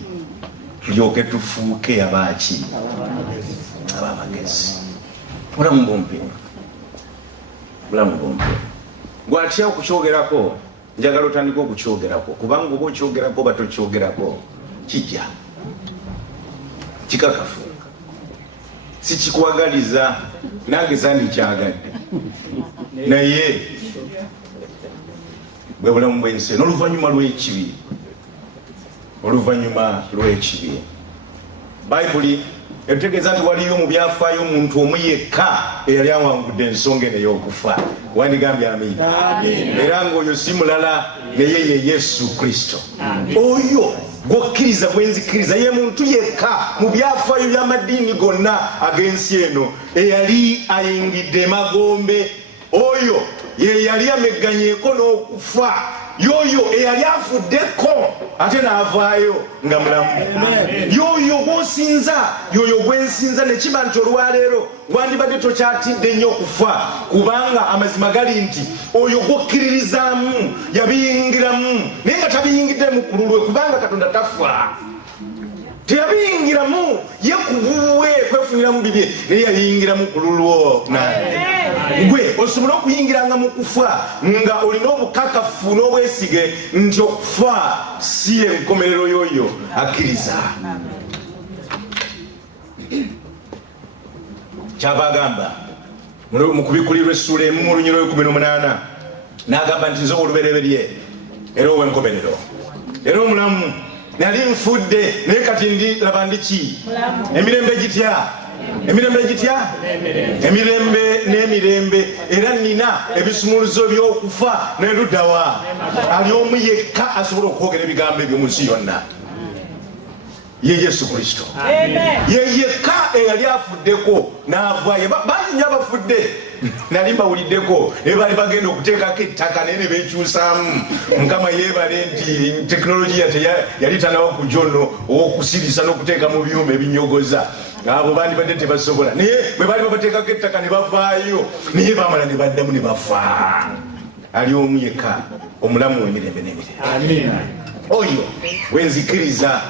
tulyoke tufuuke abaaki ab'amagezi. Bulamu bumpi. Gw'atya okukyogerako njagala otandika okukyogerako, kubanga oba okyogerako oba tokyogerako kijja kikakafu. Si kikwagaliza nange sandikyagadde naye bwe bulamu bw'ensi n'oluvannyuma lw'ekibi. Bayibuli etegeeza nti waliyo mu byafaayo omuntu omu yekka eyali awangudde ensonga eno ey'okufa. Wandigambye amiina. Era ng'oyo si mulala naye ye Yesu Kristo. Oyo gwokkiriza bwenzikiriza ye muntu yekka mu byafaayo by'amaddiini gonna ag'ensi eno eyali ayingidde magombe. Oyo ye yali ameganyeeko n'okufa, yoyo eyali afuddeko ate n'avaayo nga mulamu. Yoyo gwosinza, yoyo gwensinza, ne kiba nti olwaleero wandibadde tokyatidde nnyo okufa, kubanga amazima gali nti oyo gwokkiririzaamu yabiyingiramu, naye nga tabiyingiddemu ku lulwe, kubanga Katonda tafa. Teyabiyingiramu ye kubuwe kwefuniramu bibye, naye yabiyingiramu ku lulwo. Gwe osobola okuyingiranga mu kufa nga olina obukakafu n'obwesige nti okufa si enkomerero y'oyo akkiriza. Kyava agamba mu Kubikulirwa essuula emu mu lunyiro 18 n'agamba nti nze olubereberye era ow'enkomerero era omulamu. Nali nfudde naye kati ndi laba ndiki. Emirembe gitya? Emirembe gitya? Emirembe n'emirembe, era nina ebisumuluzo by'okufa n'eruddawa. Ali omu yekka asobola okwogera ebigambo ebyo mu nsi yonna, ye Yesu Kristo. Ye yekka eyali afuddeko n'avaayo. Bangi nnyo abafudde nali mbawuliddeko naye baali bagenda okuteekako ettaka naye ne beekyusaamu. Mukama yeebale nti tekinologiya yali tanawa ku jono owokusirisa n'okuteeka mu byuma ebinyogoza. Abo bandibadde tebasobola, naye bwe baali babateekako ettaka ne bavaayo, naye baamala ne baddamu ne bafa. Ali omu yekka omulamu w'emirembe n'emirembe. Oyo wenzikiriza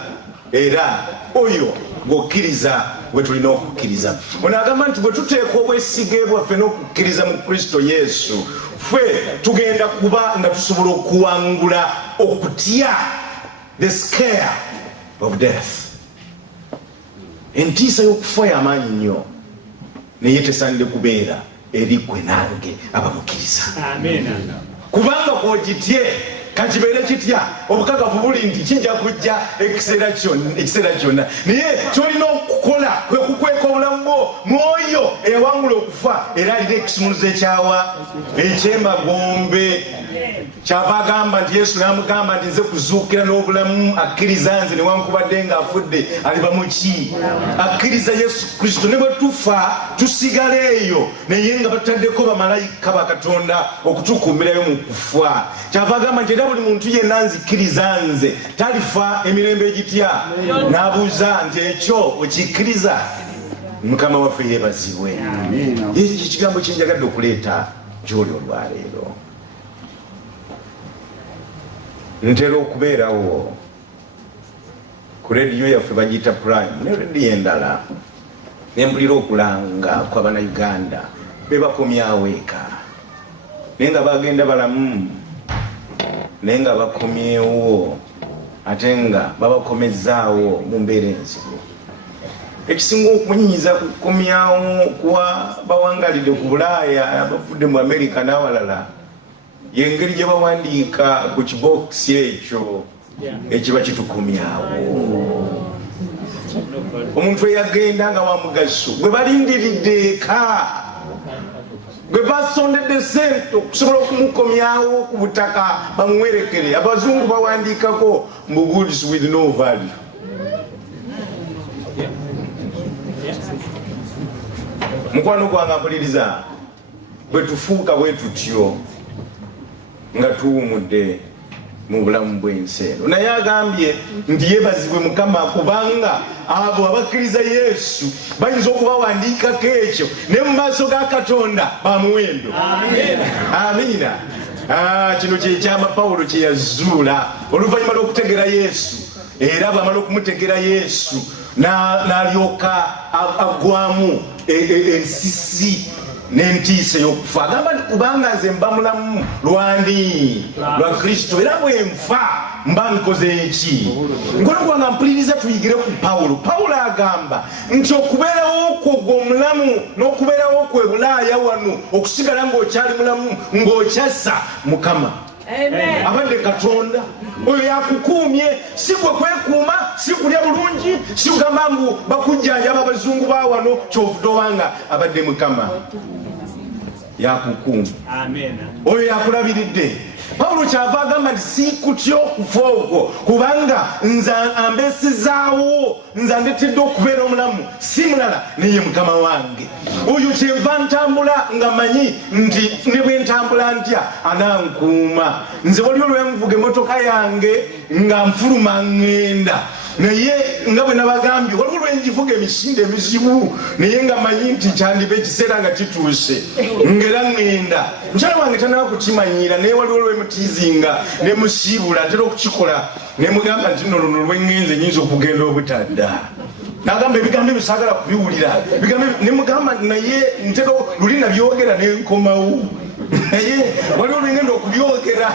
era oyo gwokkiriza bwe tulina okukkiriza. Ono agamba nti bwe tuteeka obwesige bwaffe n'okukkiriza mu Kristo Yesu, ffe tugenda kuba nga tusobola okuwangula okutya, the scare of death. Entiisa y'okufa y'amaanyi nnyo, naye tesaanire kubeera eri gwe nange abamukkiriza. Kubanga kwogitye kakibeere kitya, obukakafu buli nti kijja kujja ekiseera kyonna, naye kyolina okukola kwe kukweka obulamu bwo mwoyo eyawangula okufa era alina ekisumuluzo ekyawa ekyemagombe. Kyava agamba nti Yesu n'amugamba nti nze kuzuukira n'obulamu, akkiriza nze newankubadde ng'afudde aliba muki? Akkiriza Yesu Kristo. Ne bwe tufa tusigala eyo, naye nga bataddeko bamalayika ba Katonda okutukuumirayo mu kufa. Kyava agamba nti era buli muntu yenna nzikiriza nze talifa emirembe egitya. N'abuuza nti ekyo okikkiriza? Mukama waffe yeebazibwe. Ekyo kigambo kyenjagadde okuleeta gy'oli olwaleero. Ntera okubeerawo ku rediyo yaffe bagiyita Prime ne rediyo endala, ne mpulira okulanga kw'Abannayuganda be bakomyawo eka, naye nga bagenda balamu, naye nga bakomyewo ate nga babakomezaawo mu mbeera enzibu. Ekisinga okunyiiza kukomyawo kuwa bawangalidde ku Bulaaya, abafudde mu Amerika n'awalala, yengeri gye bawandiika ku kibokisi ekyo ekiba kitukumyawo. Omuntu eyagenda nga wa mugaso, gwe balindiridde eka, gwe basondedde sente okusobola okumukomyawo ku butaka bamuwerekere. Abazungu bawandiikako mbu goods with no value. Mukwano gwange mpuliriza, bwe tufuuka bwe tutyo nga tuwumudde mu bulamu bw'ensi eno. Naye agambye nti yeebazibwe Mukama kubanga abo abakkiriza Yesu bayinza okubawandiikako ekyo ne mu maaso ga Katonda bamuwendo. Amiina. Kino kyekyama Pawulo kye yazuula oluvannyuma lw'okutegera Yesu, era bw'amala okumutegera Yesu n'alyoka agwamu ensisi n'entiisa ey'okufa. Agamba nti kubanga nze mba mulamu lwani? Lwa Kristo, era bwe nfa mba nkoze eki? Nkono gwange mpuliriza tuyigire ku Pawulo. Pawulo agamba nti okubeerawo kwo gw'omulamu n'okubeerawo kwe Bulaaya wano, okusigala ng'okyali mulamu ng'okyassa Mukama. Abadde Katonda oyo yakukuumye, si gwe kwekuuma, si kulya bulungi, si kugamba mbu bakujjanjaba abazungu ba wano kyovudde obanga abadde Mukama. yakukuma. Amen. Oyo yakulabiridde. Paulo kyava agamba nti sikutya okufa okwo kubanga nza ambesizaawo nza ndetedde okubeera omulamu si mulala naye mukama wange. Oyo kyenva ntambula nga manyi nti ne bwe ntambula ntya anankuuma. Nze waliwo lwenvuga emmotoka yange nga nfuluma ngenda naye nga bwe nabagambye waliwo lwenjivuga emisinde emizibu naye nga manyi nti kyandiba ekiseera nga kituuse ngera ngenda. Mukyala wange tanaba kukimanyira naye waliwo lwemutiizinga ne musiibula atera okukikola ne mugamba nti nno luno lwengenze nyinza okugenda obutadda. Nagamba ebigambo ebyo saagala kubiwulira ne mugamba naye ntera luli nabyogera nenkomawo naye waliwo lwengenda okubyogera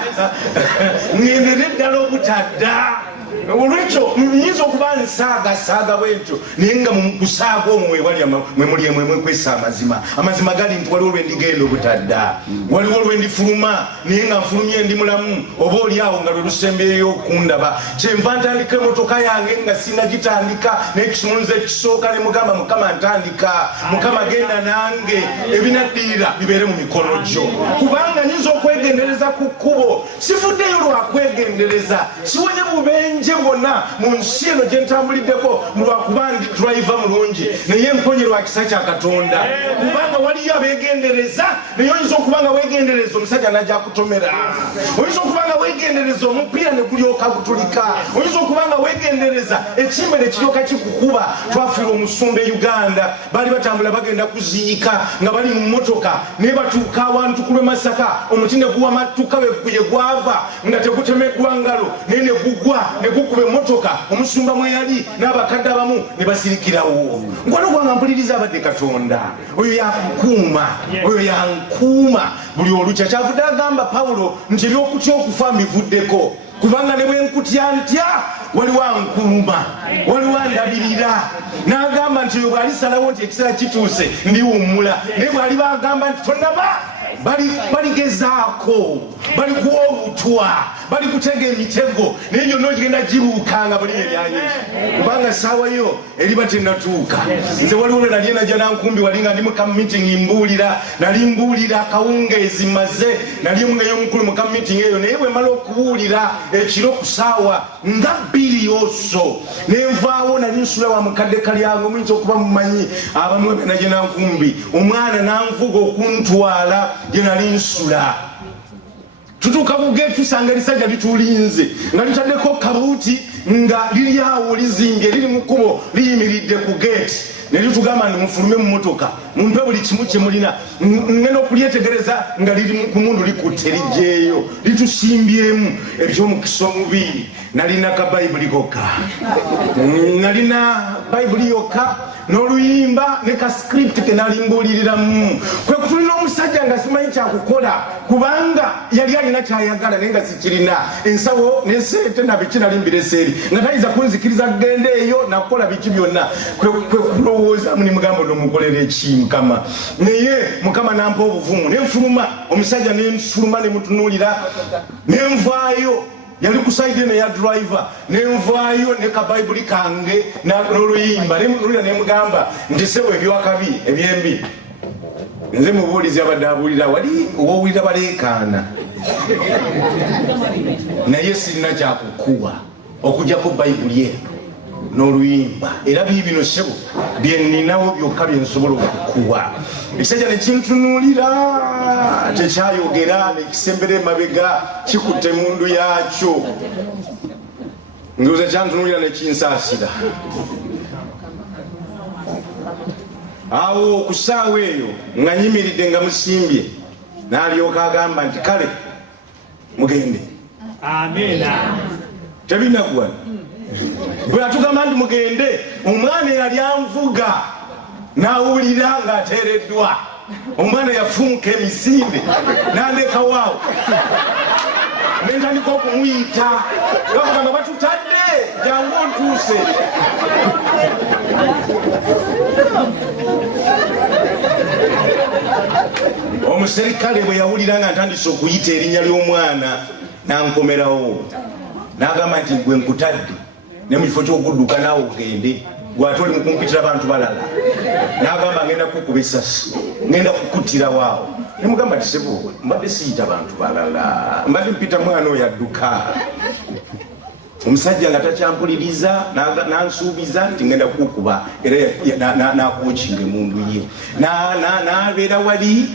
ngendera eddala obutadda. Olwekyo nyinza okuba nsaaga bwentyo naye nga mukusaaga omwo mwe muli mwekwesa amazima gali nti waliwo lwendigenda obutadda, waliwo lwendifuluma naye nga nfulumye ndi mulamu oba oliawo nga lwe lusembeeyo okundaba. Kyenva ntandika emotoka yange nga sinagitandika n'ekisumuluzo ekisooka ne mugamba mukama ntandika, mukama genda nange ebinaddirira bibeere mu mikono gyo kubanga nyinza okwegendereza ku kkubo. Sivuddeyo lwakwegendereza, siwonye bubenje bwonna mu nsi eno gye ntambuliddeko lwakuba ndi driver mulungi naye nkonye lwa kisa kya Katonda kubanga waliyo abeegendereza naye oyinza okuba nga weegendereza omusajja najja kutomera, oyinza okuba nga weegendereza omupiira ne gulyoka gutulika, oyinza okuba nga weegendereza ekimbe ne kiryoka kikukuba. Twafiirwa omusumba e Uganda baali batambula bagenda kuziika nga bali mu mmotoka naye batuuka awantu ku lw'e Masaka omuti ne guwamattuka bwe gwava nga tegutemeddwa ngalo naye ne gugwa ne gukuba emmotoka omusumba mwe yali n'abakadde abamu ne basirikirawo. Nkwano gwanga mpuliriza abadde Katonda oyo yakukuuma, oyo yankuuma buli olukya. Kyavudde agamba Pawulo nti ebyokutya okufa mbivuddeko kubanga ne bwe nkutya ntya waliwo ankuuma, waliwo andabirira. N'agamba nti oyo bw'alisalawo nti ekiseera kituuse ndiwummula naye bw'ali bagamba nti tonnaba baligezaako balikuwa obutwa balikutega emitego naye gyonna ogenda gibuukanga buli ebyanyeso kubanga saawa yo eriba tennatuuka. Nze waliwo lwe nali najja nankumbi wali nga ndi mu kameeting nali mbuulira akawungeezi maze nali omugayomukulu mu kameeting eyo naye bwe mala okubuulira ekiro ku saawa nga 2 oso nenvaawo nali nsula wa mukadde kalyango muyinza okuba mumanyi abamu benagye nankumbi omwana nanvuga okuntwala gye nali nsula. Tutuuka ku geeti tusanga erisajja litulinze nga litaddeko kabuuti nga liri awo lizimbye liri mu kkubo liyimiridde ku geeti ne litugamba nti mufulume mu mmotoka mumpe buli kimu kye mulina. Ngenda okulyetegereza nga liri ku mundu likutte lijjeeyo litusimbyemu ebyomukisa omubi. Nalina ka bayibuli kokka, nalina bayibuli yokka n'oluyimba ne ka script ke nalimbuuliriramu. Kwe kutulira omusajja nga simanyi kyakukola kubanga yali alina kyayagala naye nga sikirina ensawo n'esente nabiki nali mbireseeri nga tayiza kunzikiriza kugenda eyo nakukola biki byonna. Kwe kulowoozamu ne mugamba nomukolera eki Mukama naye Mukama nampa obuvumu nenfuluma omusajja nenfuluma ne mutunuulira nenvaayo yali kusaidi eno ya driver nenvaayo ne ka bayibuli kange n'oluyimba ne mugamba nti sebo ebyowakabi ebyembi nze mubuulizi abadde abuulira wali owowulira baleekaana naye sirina kyakukuwa okugjako bayibuli eno n'oluyimba era biibino sebo byeninawo byokka byensobola okukuwa. Ekisajja nekintunuulira tekyayogera nekisembera emabega kikutte mundu yakyo ndowooza kyantunuulira nekinsaasira. Awo ku ssaawa eyo nga nyimiridde nga musimbye n'alyoka agamba nti kale mugende. Amina. Tebinaggwa bwe atugamba nti mugende omwana yali anvuga n'awulira ng'ateereddwa. Omwana yafumuka emisinde n'andekawaawo nentandika okumuyita gavuga nga batutadde jangu ontuuse. Omuserikale bwe yawulira nga ntandise okuyita erinnya ly'omwana n'ankomerawo n'agamba nti gwe nkutadde ne mu kifo ky'okudduka naawe ogende gwate oli mukumpitira abantu balala. N'agamba ngenda kukuba essasi ngenda kukuttira waawo nemugamba tisebo mbadde siyita bantu balala mbadde mpita mwana oyo adduka omusajja nga takyampuliriza nansuubiza nti ngenda kukuba era nakuukinga emundu ye nabeera wali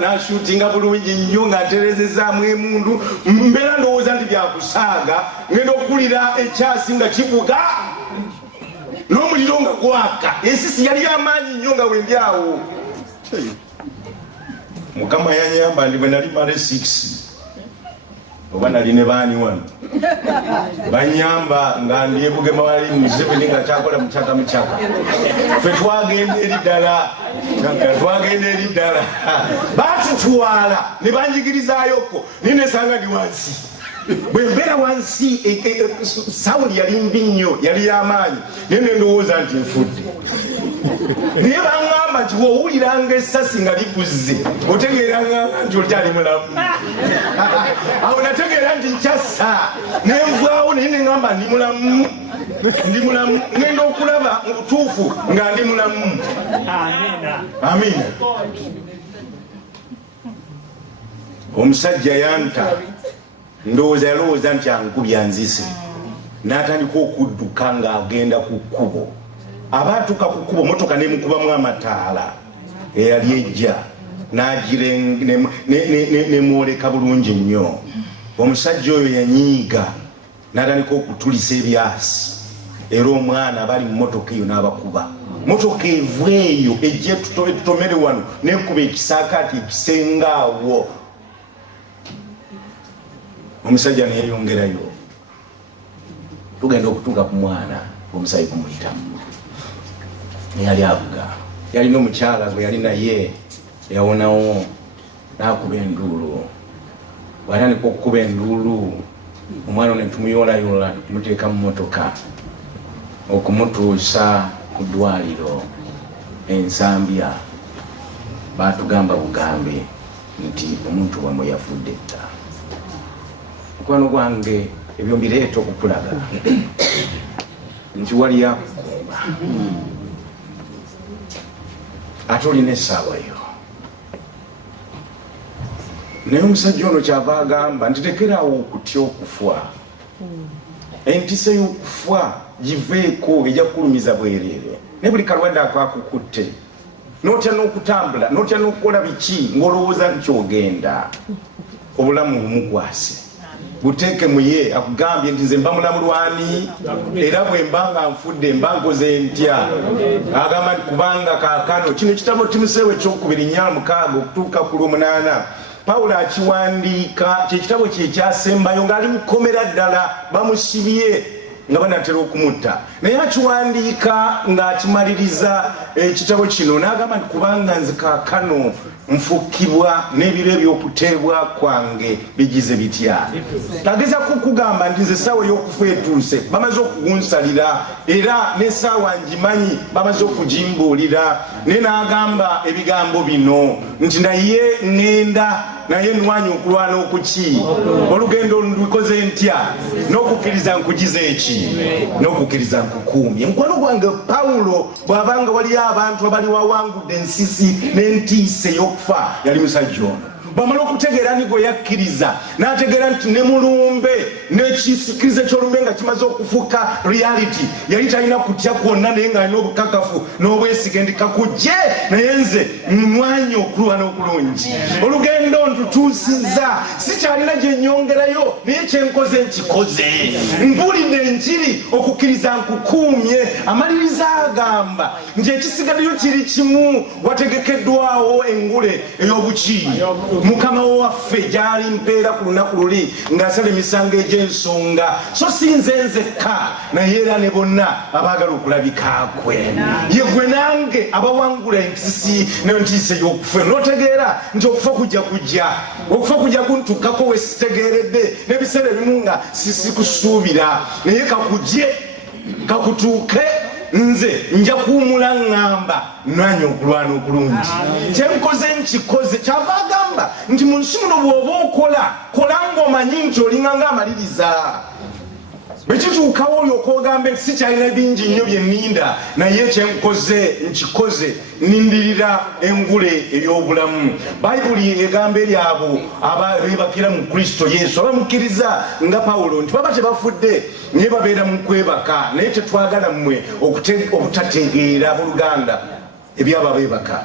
nashutinga bulungi nnyo nga nterezezaamu emundu mbeera ndowooza nti byakusaaga ngenda okuwulira ekyasi nga kivuga n'omuliro nga gwaka ensisi yali y'amaanyi nnyo nga wendyawo mukama yanyamba ndi bwe nali male 6 oba nali ne baani wano banyamba nga ndi Bugema wali Museveni nga kyakola mukyaka ffe twagenda eri ddala batutwala ne banjigirizaayoko ninesanga ndi wansi bwe mbeera wansi sawuli yali mbi nnyo yali y'amaanyi naye nendowooza nti nfudde naye baŋŋamba nti woowuliranga essasi nga likuze otegeeranga nti okyali mulamu awo nategeera nti nkyassa nenvaawo naye neŋŋamba ndi mulamu ngenda okulaba obutuufu nga ndi mulamu. Amina. Omusajja yanta ndowooza yalowooza nti ankubya nzise n'atandika okudduka ng'agenda ku kkubo. Abaatuuka ku kkubo motoka nemukubamu amataala eyali ejja nemwoleka bulungi nnyo. Omusajja oyo yanyiiga n'atandika okutulisa ebyasi era omwana bali mu motoka eyo n'abakuba. Motoka evu eyo ejje tutomere wano nekuba ekisaakaati ekisengaawo. Omusajja neyeyongerayo tugenda okutuuka ku mwana omusajja kumuyitamu yali avuga yalina omukyala gwe yali naye yawonawo n'akuba enduulu. Bw'atandika okukuba enduulu omwana ne tumuyoolayoola tumuteeka mu motoka okumutuusa ku ddwaliro Ensambya. Baatugamba bugambe nti omuntu wamwe yafudde dda. Mukwano gwange ebyo mbireeta okukulaga nti wali yakukumba ate olina essaawa yo. Naye omusajja ono kyava agamba nti tekeraawo okutya okufa. Entisa y'okufa giveeko ejja kukulumiza bwereere. Ne buli kalwadde akakukutte n'otya n'okutambula n'otya n'okukola biki ng'olowooza nti kyogenda. Obulamu bumukwase buteeke muye akugambye nti nze mba mulamulwani era bwe mba nga nfudde mba nkoze ntya. Agamba nti kubanga kaakano kino kitabo Timoseewo ekyokubiri 4:6 okutuuka ku 8 Pawulo akiwandiika kyekitabo kye ekyasembayo ng'ali mukomera ddala bamusibye nga banatera okumutta. Naye akiwandiika ng'akimaliriza ekitabo kino n'agamba nti kubanga nze kaakano nfukibwa n'ebiro eby'okuteebwa kwange bigize bitya. Ageza kukugamba nti nze essaawa y'okufa etuuse bamaze okugunsalira era n'essaawa ngimanyi bamaze okugimbuulira. Naye n'agamba ebigambo bino nti naye ŋŋenda naye nwanya okulwana okuki olugendo ndukoze ntya n'okukkiriza nkugize eki n'okukkiriza nkukuumye. Mukwano gwange Pawulo bw'abanga waliyo abantu abali wawangudde ensisi n'entiisa ey'okufa yali musajja ono. Bw'amala okutegeera ni gwe yakkiriza n'ategeera nti ne mulumbe n'ekisikiriza ky'olumbe nga kimaze okufuuka reality yali talina kutya kwonna naye ng'alina obukakafu n'obwesige ndikakujje naye nze mwanya okulwana okulungi. Olugendo ntutuusizza sikyalina gye nnyongerayo naye kyenkoze nkikoze. Mpulidde enjiri okukkiriza nkukuumye. Amaliriza agamba nti ekisigaddeyo kiri kimu wategekeddwawo engule ey'obuki. Mukama waffe gyali mpeera ku lunaku luli ng'asala emisango egy'ensonga so si nze nzekka naye era ne bonna abaagala okulabika kwe. Ye gwe nange abawangula ensisi n'entiisa ey'okufa. N'otegeera nti okufa kujja kuntukkako we sitegeeredde n'ebiseera ebimu nga sikusuubira naye kakujje kakutuuke nze nja kuwumula ŋŋamba nwanya okulwana okulungi. Kyenkoze nkikoze. Kyava agamba nti mu nsi muno bw'oba okola ng'omanyi nti olinga ng'amaliriza. Bwekituukawo olyoka ogambe si kyalina bingi nnyo bye nninda naye kyenkoze nkikoze nindirira engule ey'obulamu. Bayibuli egamba eri abo abeebakira mu Kristo Yesu abamukkiriza nga Pawulo nti baba tebafudde naye babeera mu kwebaka, naye tetwagala mmwe obutategeera buluganda ebyabo abeebaka.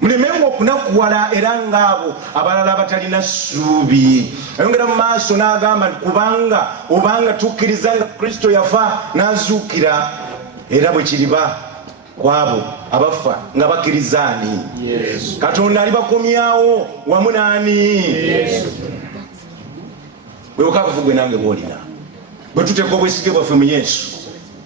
Mulemenga okunakuwala era ng'abo abalala abatalina ssuubi. Ayongera mu maaso n'agamba kubanga obanga tukkiriza nga Kristo yafa n'azuukira era bwe kiriba kwabo abafa nga bakkiriza ani? Katonda alibakomyawo wamu n'ani? Bwe okakufugwe nange bw'olina bwe tuteeka obwesige bwaffe mu Yesu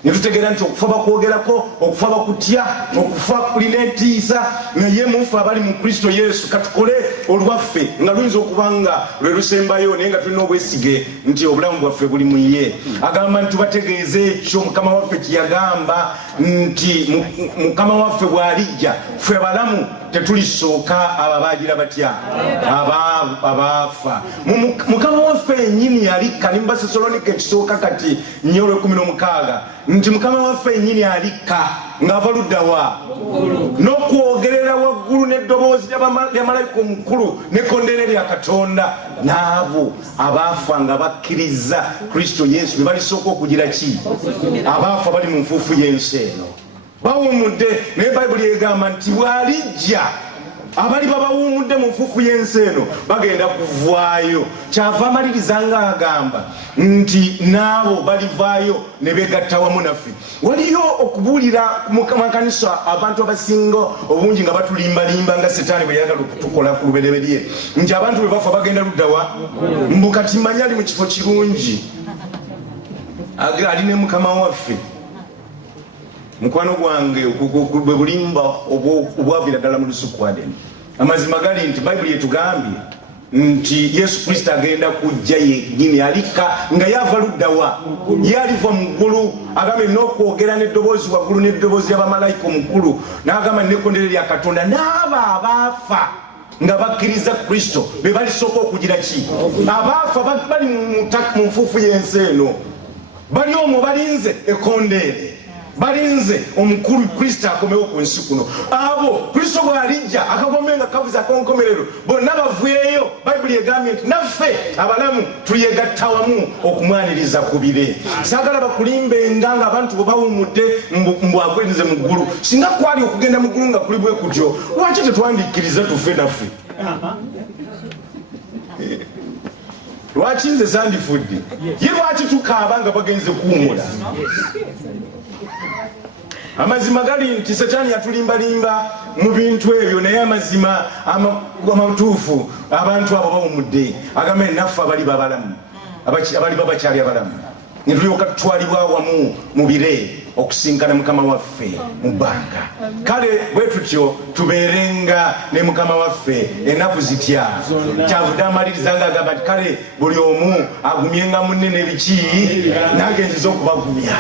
ne tutegeera nti okufa bakwogerako, okufa bakutya, okufa kulina entiisa, naye mufe abali mu Kristo Yesu. Katukole olwaffe nga luyinza okuba nga lwe lusembayo naye nga tulina obwesige nti obulamu bwaffe buli mu ye. Agamba nti tubategeeze ekyo Mukama waffe kye yagamba nti Mukama waffe bw'alijja ffe abalamu tetulisooka ababagira batya abaafa. Mukama waffe ennyini yalikka ne mu Basessalonike ekisooka kati 4:16 nti Mukama waffe ennyini alikka ng'ava luddawa n'okwogerera waggulu n'eddoboozi lya malayika omukulu n'ekkondeere lya Katonda. N'abo abaafa nga bakkiriza Kristo Yesu be balisooka okugira ki? Abaafa bali mu nfuufu y'ensi eno bawummudde, naye Bayibuli egamba nti bw'alijja abali babawummudde mu nfuufu y'ensi eno bagenda kuvaayo. Kyava amaliriza ng'agamba nti n'abo balivaayo ne beegatta wamu naffe. Waliyo okubuulira mu makanisa abantu abasinga obungi nga batulimbalimba nga Setaani bwe yagala okutukola ku lubereberye nti abantu bwe bafa bagenda luddawa. Mbu kati mmanyi ali mu kifo kirungi ali ne Mukama waffe. Mukwano gwange bwe bulimba obwavira ddala mu lusuku Adeni. Amazima gali nti Bayibuli etugambye nti Yesu Kristo agenda kujja yennyini alikka nga yava luddawa, ye aliva mu ggulu. Agambye n'okwogera n'eddoboozi waggulu n'eddoboozi y'abamalayika omukulu n'agamba n'ekkondeere lya Katonda. N'abo abaafa nga bakkiriza Kristo be balisooka okugira ki? Abaafa bali mu nfuufu y'ensi eno bali omwo balinze ekkondeere, balinze omukulu Kristo akomewo ku nsi kuno. Abo Kristo bw'alijja akagombe nga kavuza akonkomerero bonna bavuyeyo. Bayibuli egambye nti naffe abalamu tuyegatta wamu okumwaniriza ku bire. Saagala bakulimbenga ng'abantu bwe bawummudde mbu agwenze mu ggulu. Singa kwali okugenda mu ggulu nga kuli bwe kutyo, lwaki tetwandiikiriza tufe naffe? Lwaki nze sandifudde? Ye lwaki tukaaba nga bagenze kuwumula? Amazima gali nti Setaani yatulimbalimba mu bintu ebyo, naye amazima amatuufu abantu abo bawummudde. Agambe naffe abali babalamu, abali babakyali abalamu ne tulyoka tutwalibwa wamu mu bire okusinkana Mukama waffe mu bbanga. Kale bwe tutyo tubeerenga ne Mukama waffe ennaku zitya. Kyavudde amaliriza ng'agamba nti kale buli omu agumyenga munne n'ebiki, nange nziza okubagumya,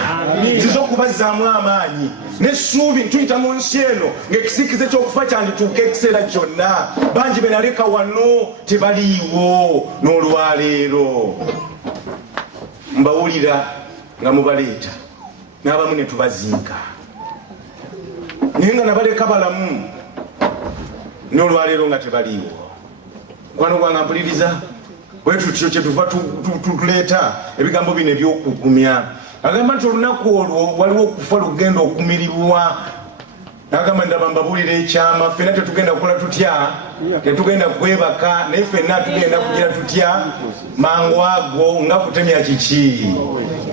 nziza okubazzaamu amaanyi n'essuubi. Ntuyita mu nsi eno ng'ekisiikize ky'okufa kyandituuka ekiseera kyonna. Bangi be naleka wano tebaliiwo n'olwaleero. Mbawulira nga mubaleeta n'abamu ne tubazinga, naye nga nabaleka balamu n'olwaleero nga tebaliiwo. Mukwano gwange mpuliriza, bwe tutyo kyetuva tuleeta ebigambo bino ebyokugumya. Agamba nti olunaku olwo waliwo okufa lugenda okumirirwa. Agamba ndaba mbabuulira ekyama, ffenna tetugenda kukola tutya, tetugenda kwebaka, naye ffenna tugenda kugira tutya mangu ago nga kutemya kiki.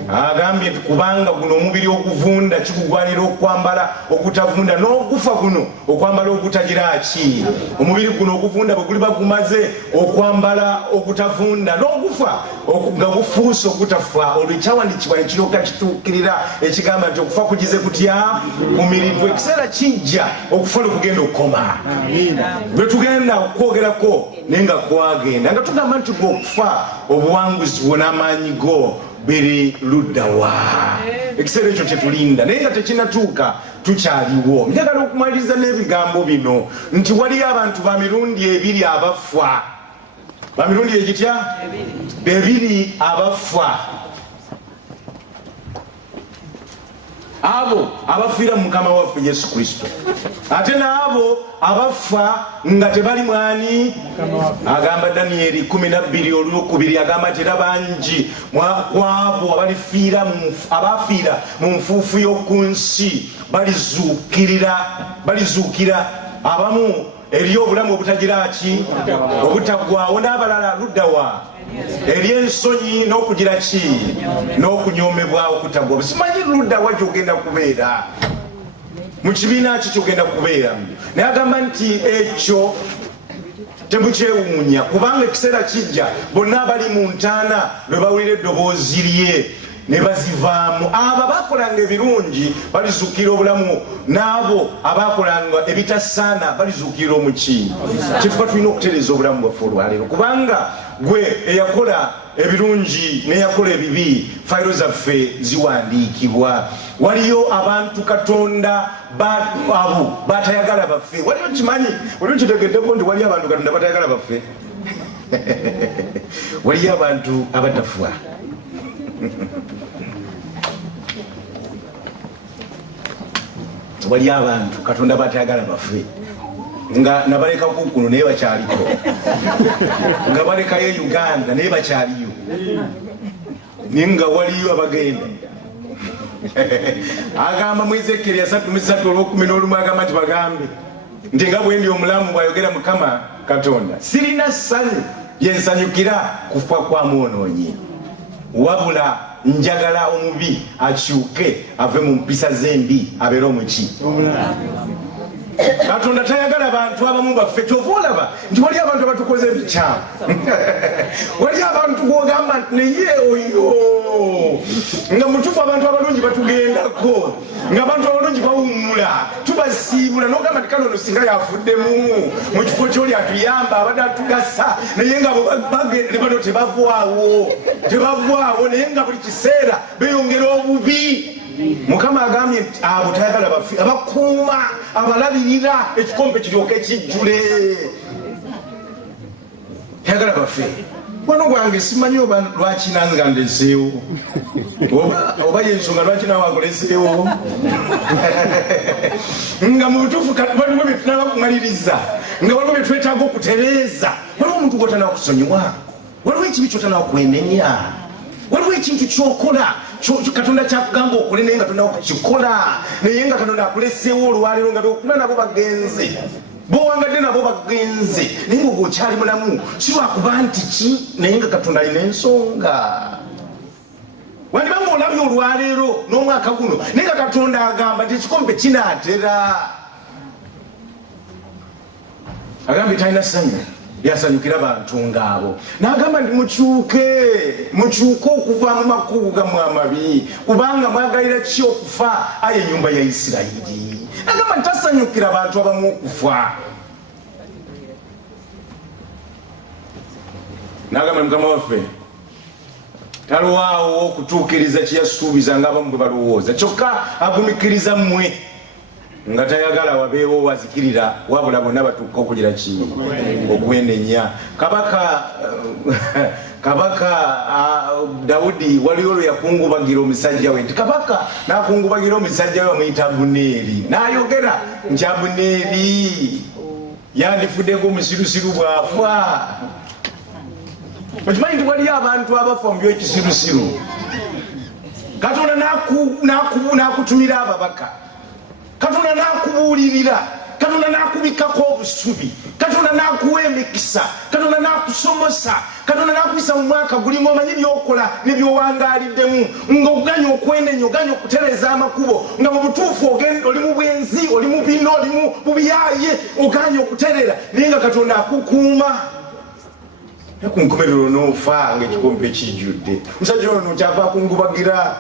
Agambye kubanga guno omubiri oguvunda kikugwanira okwambala ogutavunda, n'ogufa guno okwambala ogutagira ki. Omubiri guno oguvunda bwe guliba gumaze okwambala ogutavunda, n'ogufa nga gufuuse ogutafa. Olwo ekyawandikibwa ne kiryoka kituukirira ekigamba nti okufa kugize kutya? Kumiriddwa. Ekiseera kijja okufa lwe kugenda okukoma, lwe tugenda okwogerako naye nga kwagenda, nga tugamba nti gwe okufa obuwanguzi bwo n'amaanyi go biri luddawa. Ekiseera ekyo kyetulinda naye nga tekinatuuka, tukyaliwo. Njagala okumaliriza n'ebigambo bino nti waliyo abantu ba mirundi ebiri abafa. Ba mirundi egitya? Ebiri abafa. abo abafiira mukama waffe Yesu Kristo ate n'abo abafa nga tebali mwani agamba Danieli 12:2 agamba tera bangi kwabo abafiira mu nfuufu y'okunsi balizuukira abamu eri obulamu obutagira ki obutaggwaawo n'abalala luddawa eri ensonyi n'okugira ki n'okunyoomebwa okutaggwa simanyi luddawa gy'ogenda kubeera mu kibiina ki kyogenda kubeera naye agamba nti ekyo temukyewuunya kubanga ekiseera kijja bonna abali mu ntaana lwe bawulira eddoboozi lye ne bazivaamu abo abakolanga ebirungi balizuukira obulamu n'abo abakolanga ebitasaana balizuukira omuki kyetuba tulina okutereeza obulamu bwaffe olwaleero kubanga gwe eyakola ebirungi neyakola ebibi fayiro zaffe ziwandiikibwa waliyo abantu Katonda abo batayagala baffe waliyo kimanyi waliyo kitegeddeko nti waliyo abantu Katonda batayagala baffe waliyo abantu abatafuwa wali abantu Katonda batayagala baffe nga nabaleka kuno naye bakyaliko nga balekayo Uganda naye bakyaliyo naye nga waliyo abagenda agamba mu Ezekiel 3:11 agamba nti bagambe nti nga bwe ndi omulamu bw'ayogera Mukama Katonda sirina ssanyu yensanyukira kufa kwa mwonoonyi wabula njagala omubi akyuke ave mu mpisa zembi abeere omuki Katonda tayagala abantu abamu baffe kyova olaba nti wali abantu abatukoze ebikyamu wali abantu gwogamba nti naye oyo nga mutufu abantu abalungi batugendako nga abantu abalungi bawummula tubasiibula n'ogamba nti kano singa yafuddemu mu kifo kyoli atuyamba abadde atugasa naye nga bagende bano tebavaawo naye nga buli kiseera beyongera obubi Mukama agambye nti abo tayagala baffe abakuuma abalabirira ekikompe kiryoke kijjule tayagala baffe wano gwange simanyi oba lwaki nange nga ndeseewo oba yensonga lwaki nawe akoleseewo nga mu butuufu waliwo bye tunaba kumaliriza nga waliwo bye twetaaga okutereeza waliwo omuntu gwotanaba kusonyiwa waliwo ekibi kyotanaba kwenenya waliwo ekintu kyokola Katonda kyakugamba okole naye nga tonaba kukikola naye nga Katonda akuleseewo olwaleero nga byokula nabo bagenze bowangadde nabo bagenze naye nga ogwokyali mulamu si lwakuba nti ki naye nga Katonda alina ensonga wandibanga olabye olwaleero n'omwaka guno naye nga Katonda agamba nti ekikompe kinaatera agambye talina ssanyu yasanyukira abantu ng'abo n'agamba nti mukyuke okuva mu makubo gammwe amabi kubanga mwagalira ki okufa aye ennyumba ya Isirayiri agamba nti tasanyukira abantu abamu okufa n'agamba Mukama waffe talwawo okutuukiriza kyeyasuubiza ng'abamu bwe balowooza kyokka agumikiriza mmwe nga tayagala wabeewo wazikirira wabula bonna batuuka okugira ki okwenenya kabaka Dawudi waliwo lwe yakungubagira omusajja we nti kabaka n'akungubagira omusajja we bamuyita Abuneeri n'ayogera nti Abuneeri yandifuddeko omusirusiru bw'afa okimanyi nti waliyo abantu abafa mu by'ekisirusiru Katonda n'akutumira ababaka Katonda n'akubuulirira Katonda n'akubikako obusubi Katonda n'akuwa emikisa Katonda n'akusomosa Katonda n'akuyisa mu mwaka gulimu omanyi byokola nebyowangaliddemu nga oganya okwenenya oganya okutereeza amakubo nga mu butuufu oli mu bwenzi oli mu bino oli mu bubiyaaye oganya okuterera naye nga Katonda akukuuma nakunkomerero n'ofa ng'ekikompe kijjudde musajja ono kyava akungubagira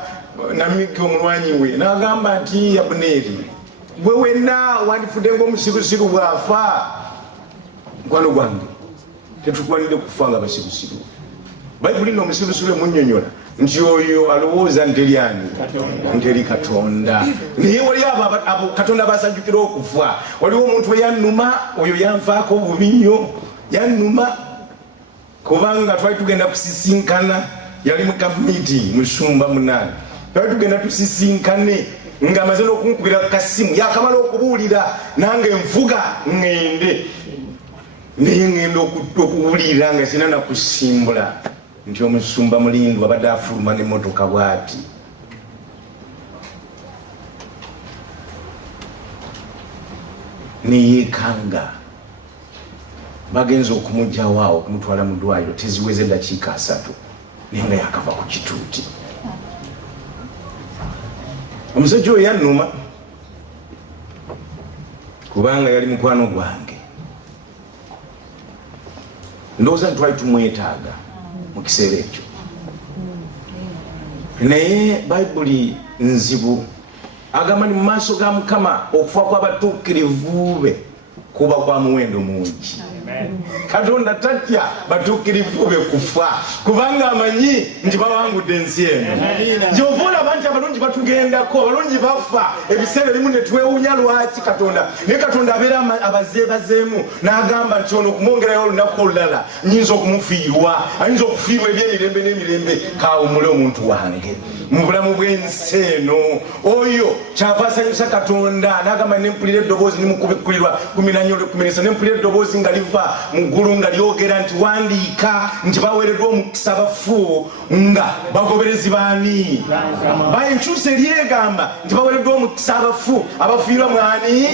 namigga omulwanyi we n'agamba nti Abuneeri gwe wenna wandifudde ng'omusirusiru bw'afa mukwano gwange tetukwanire kufa nga basirusiru bayibuli nno omusirusiru emunnyonnyola nti oyo alowooza nteri ani nteri Katonda naye wali abo Katonda basajjukira okufa waliwo omuntu eyannuma oyo yanfaako bubi nnyo yannuma kubanga twali tugenda kusisinkana yali mu kamiti musumba munane twali tugenda tusisinkane nga maze n'okunkubira kasimu yakamala okubuulira nange nvuga ngende naye ngenda okuwulira nga sina nakusimbula nti omusumba Mulindwa abadde afuluma n'emmotoka bw'ati. Neyeekanga bagenza okumugjawo awo okumutwala mu ddwaliro teziweze eddakiika 3 naye nga yakava ku kituuti. Omusajja oyo yannuma kubanga yali mukwano gwange, ndowooza nti twali tumwetaaga mu kiseera ekyo, naye bayibuli nzibu agamba ni mu maaso ga Mukama okufa kw'abatuukirivu be kuba kwa muwendo mungi. Katonda tatya batuukirivu be kufa kubanga amanyi nti bawangudde ensi eno. Gy'ovuula abantu abalungi batugendako, abalungi bafa, ebiseera ebimu ne twewuunya lwaki Katonda. Naye Katonda abeera abazeebazeemu n'agamba nti ono okumwongerayo olunaku olulala nnyinza okumufiirwa, ayinza okufiirwa eby'emirembe n'emirembe. Kaawumule omuntu wange mu bulamu bw'ensi eno. Oyo kyava asanyusa Katonda n'agamba nempulira eddoboozi nimukubikkulirwa 14:13 nempulira eddoboozi nga liva mu ggulu nga lyogera nti wandiika nti baweereddwa omukisa abafu nga bagoberezi baani. Enkyusa eryegamba nti baweereddwa omukisa abafu abafiirwa mwani?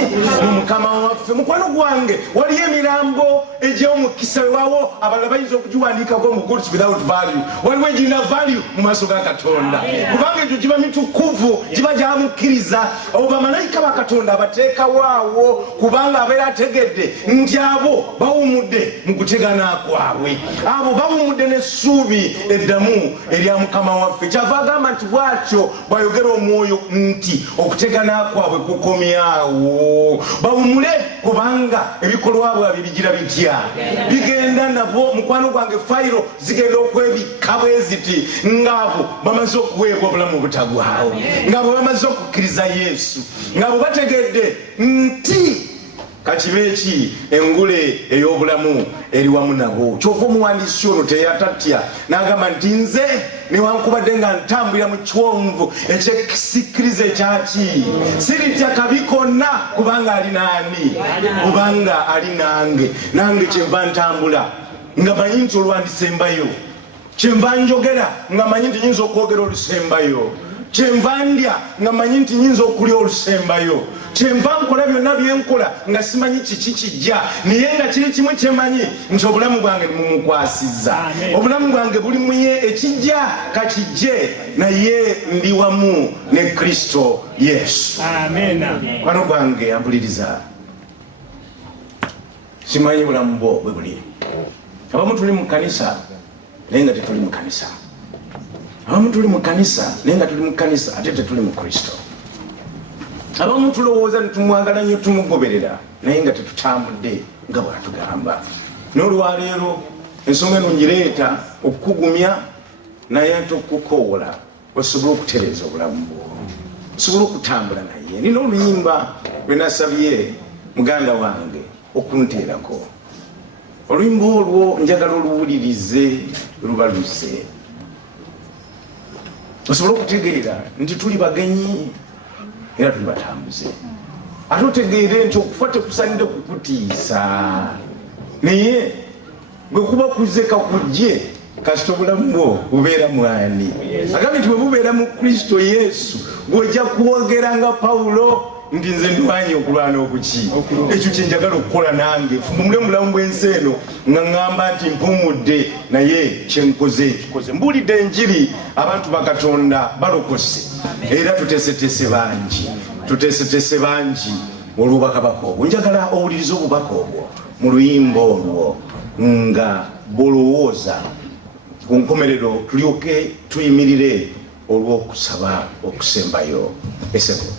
Mu Mukama waffe. Mukwano gwange waliyo emirambo egy'omukisa wewawo abalala bayinza okugiwandiikako mu goods without value. Waliwo egirina value mu maaso ga Katonda kubanga egyo giba mitukuvu, giba gyamukkiriza. Abo bamalayika ba Katonda abateekawo awo kubanga abeera ategedde nti abo bawumudde mu kutegana kwabwe, abo bawumudde n'essuubi eddamu erya Mukama waffe. Kyava agamba nti bw'atyo bw'ayogera Omwoyo nti okutegana kwabwe kukomyawo. Bawumule kubanga ebikolwa byabwe bigira bitya, bigenda nabo. Mukwano gwange fayiro zigenda okwebikka bwe ziti ng'abo bamaze okuweebwa obulamu obutagwawo, ng'abo bamaze okukkiriza Yesu, ng'abo bategedde nti kakibeeki engule ey'obulamu eri wamu nabo. Kyova omuwandiisi ono teyatatya n'agamba nti nze newankubadde nga ntambulira mu kiwonvu ekyekisikiriza ekyaki siritya kabi konna kubanga ali naani? Kubanga ali nange. Nange kyenva ntambula nga manyi nti olwandisembayo, kyenva njogera nga manyi nti nyinza okwogera olusembayo, kyenva ndya nga manyi nti nyinza okulya olusembayo, kyenva nkola byonna byenkola nga simanyi kiki kijja, naye nga kiri kimu kyemanyi nti obulamu bwange mumukwasizza. Obulamu bwange buli muye, ekijja kakijje, naye ndi wamu ne Kristo Yesu. Mukwano gwange ampuliriza, simanyi bulamu bwo bwe buli. Abamu tuli mu kanisa naye nga tetuli mu kanisa, abamu tuli mu kanisa naye nga tuli mu kanisa ate tetuli mu Kristo. Abamu tulowooza nti tumwagala nnyo tumugoberera naye nga tetutambudde nga bw'atugamba. N'olwaleero ensonga eno ngireeta okukugumya naye ate okukukoowola osobole okutereeza obulamu bwo, osobole okutambula naye. Nina oluyimba lwe nasabye muganda wange okunteerako. Oluyimba olwo njagala oluwulirize lubaluse osobole okutegeera nti tuli bagenyi era tuli batambuze. Ate otegeere nti okufa tekusanidde kukutiisa, naye bwe kuba kuzze kakujje kasita obulamu bwo bubeera mwani. Agambye nti bwe bubeera mu Kristo Yesu bw'ojja kwogera nga Pawulo nti nze ndwanye okulwana okuki. Ekyo kye njagala okukola nange, fumumule mulamu bw'ensi eno nga ŋŋamba nti mpumudde naye kyenkoze ekikoze. Mbuulidde enjiri, abantu ba Katonda balokose era tuteeseteese bangi, tuteeseteese bangi olw'obubaka obwo. Njagala owulirize obubaka obwo mu luyimba olwo nga bw'olowooza ku nkomerero tulyoke tuyimirire olw'okusaba okusembayo. Esebo.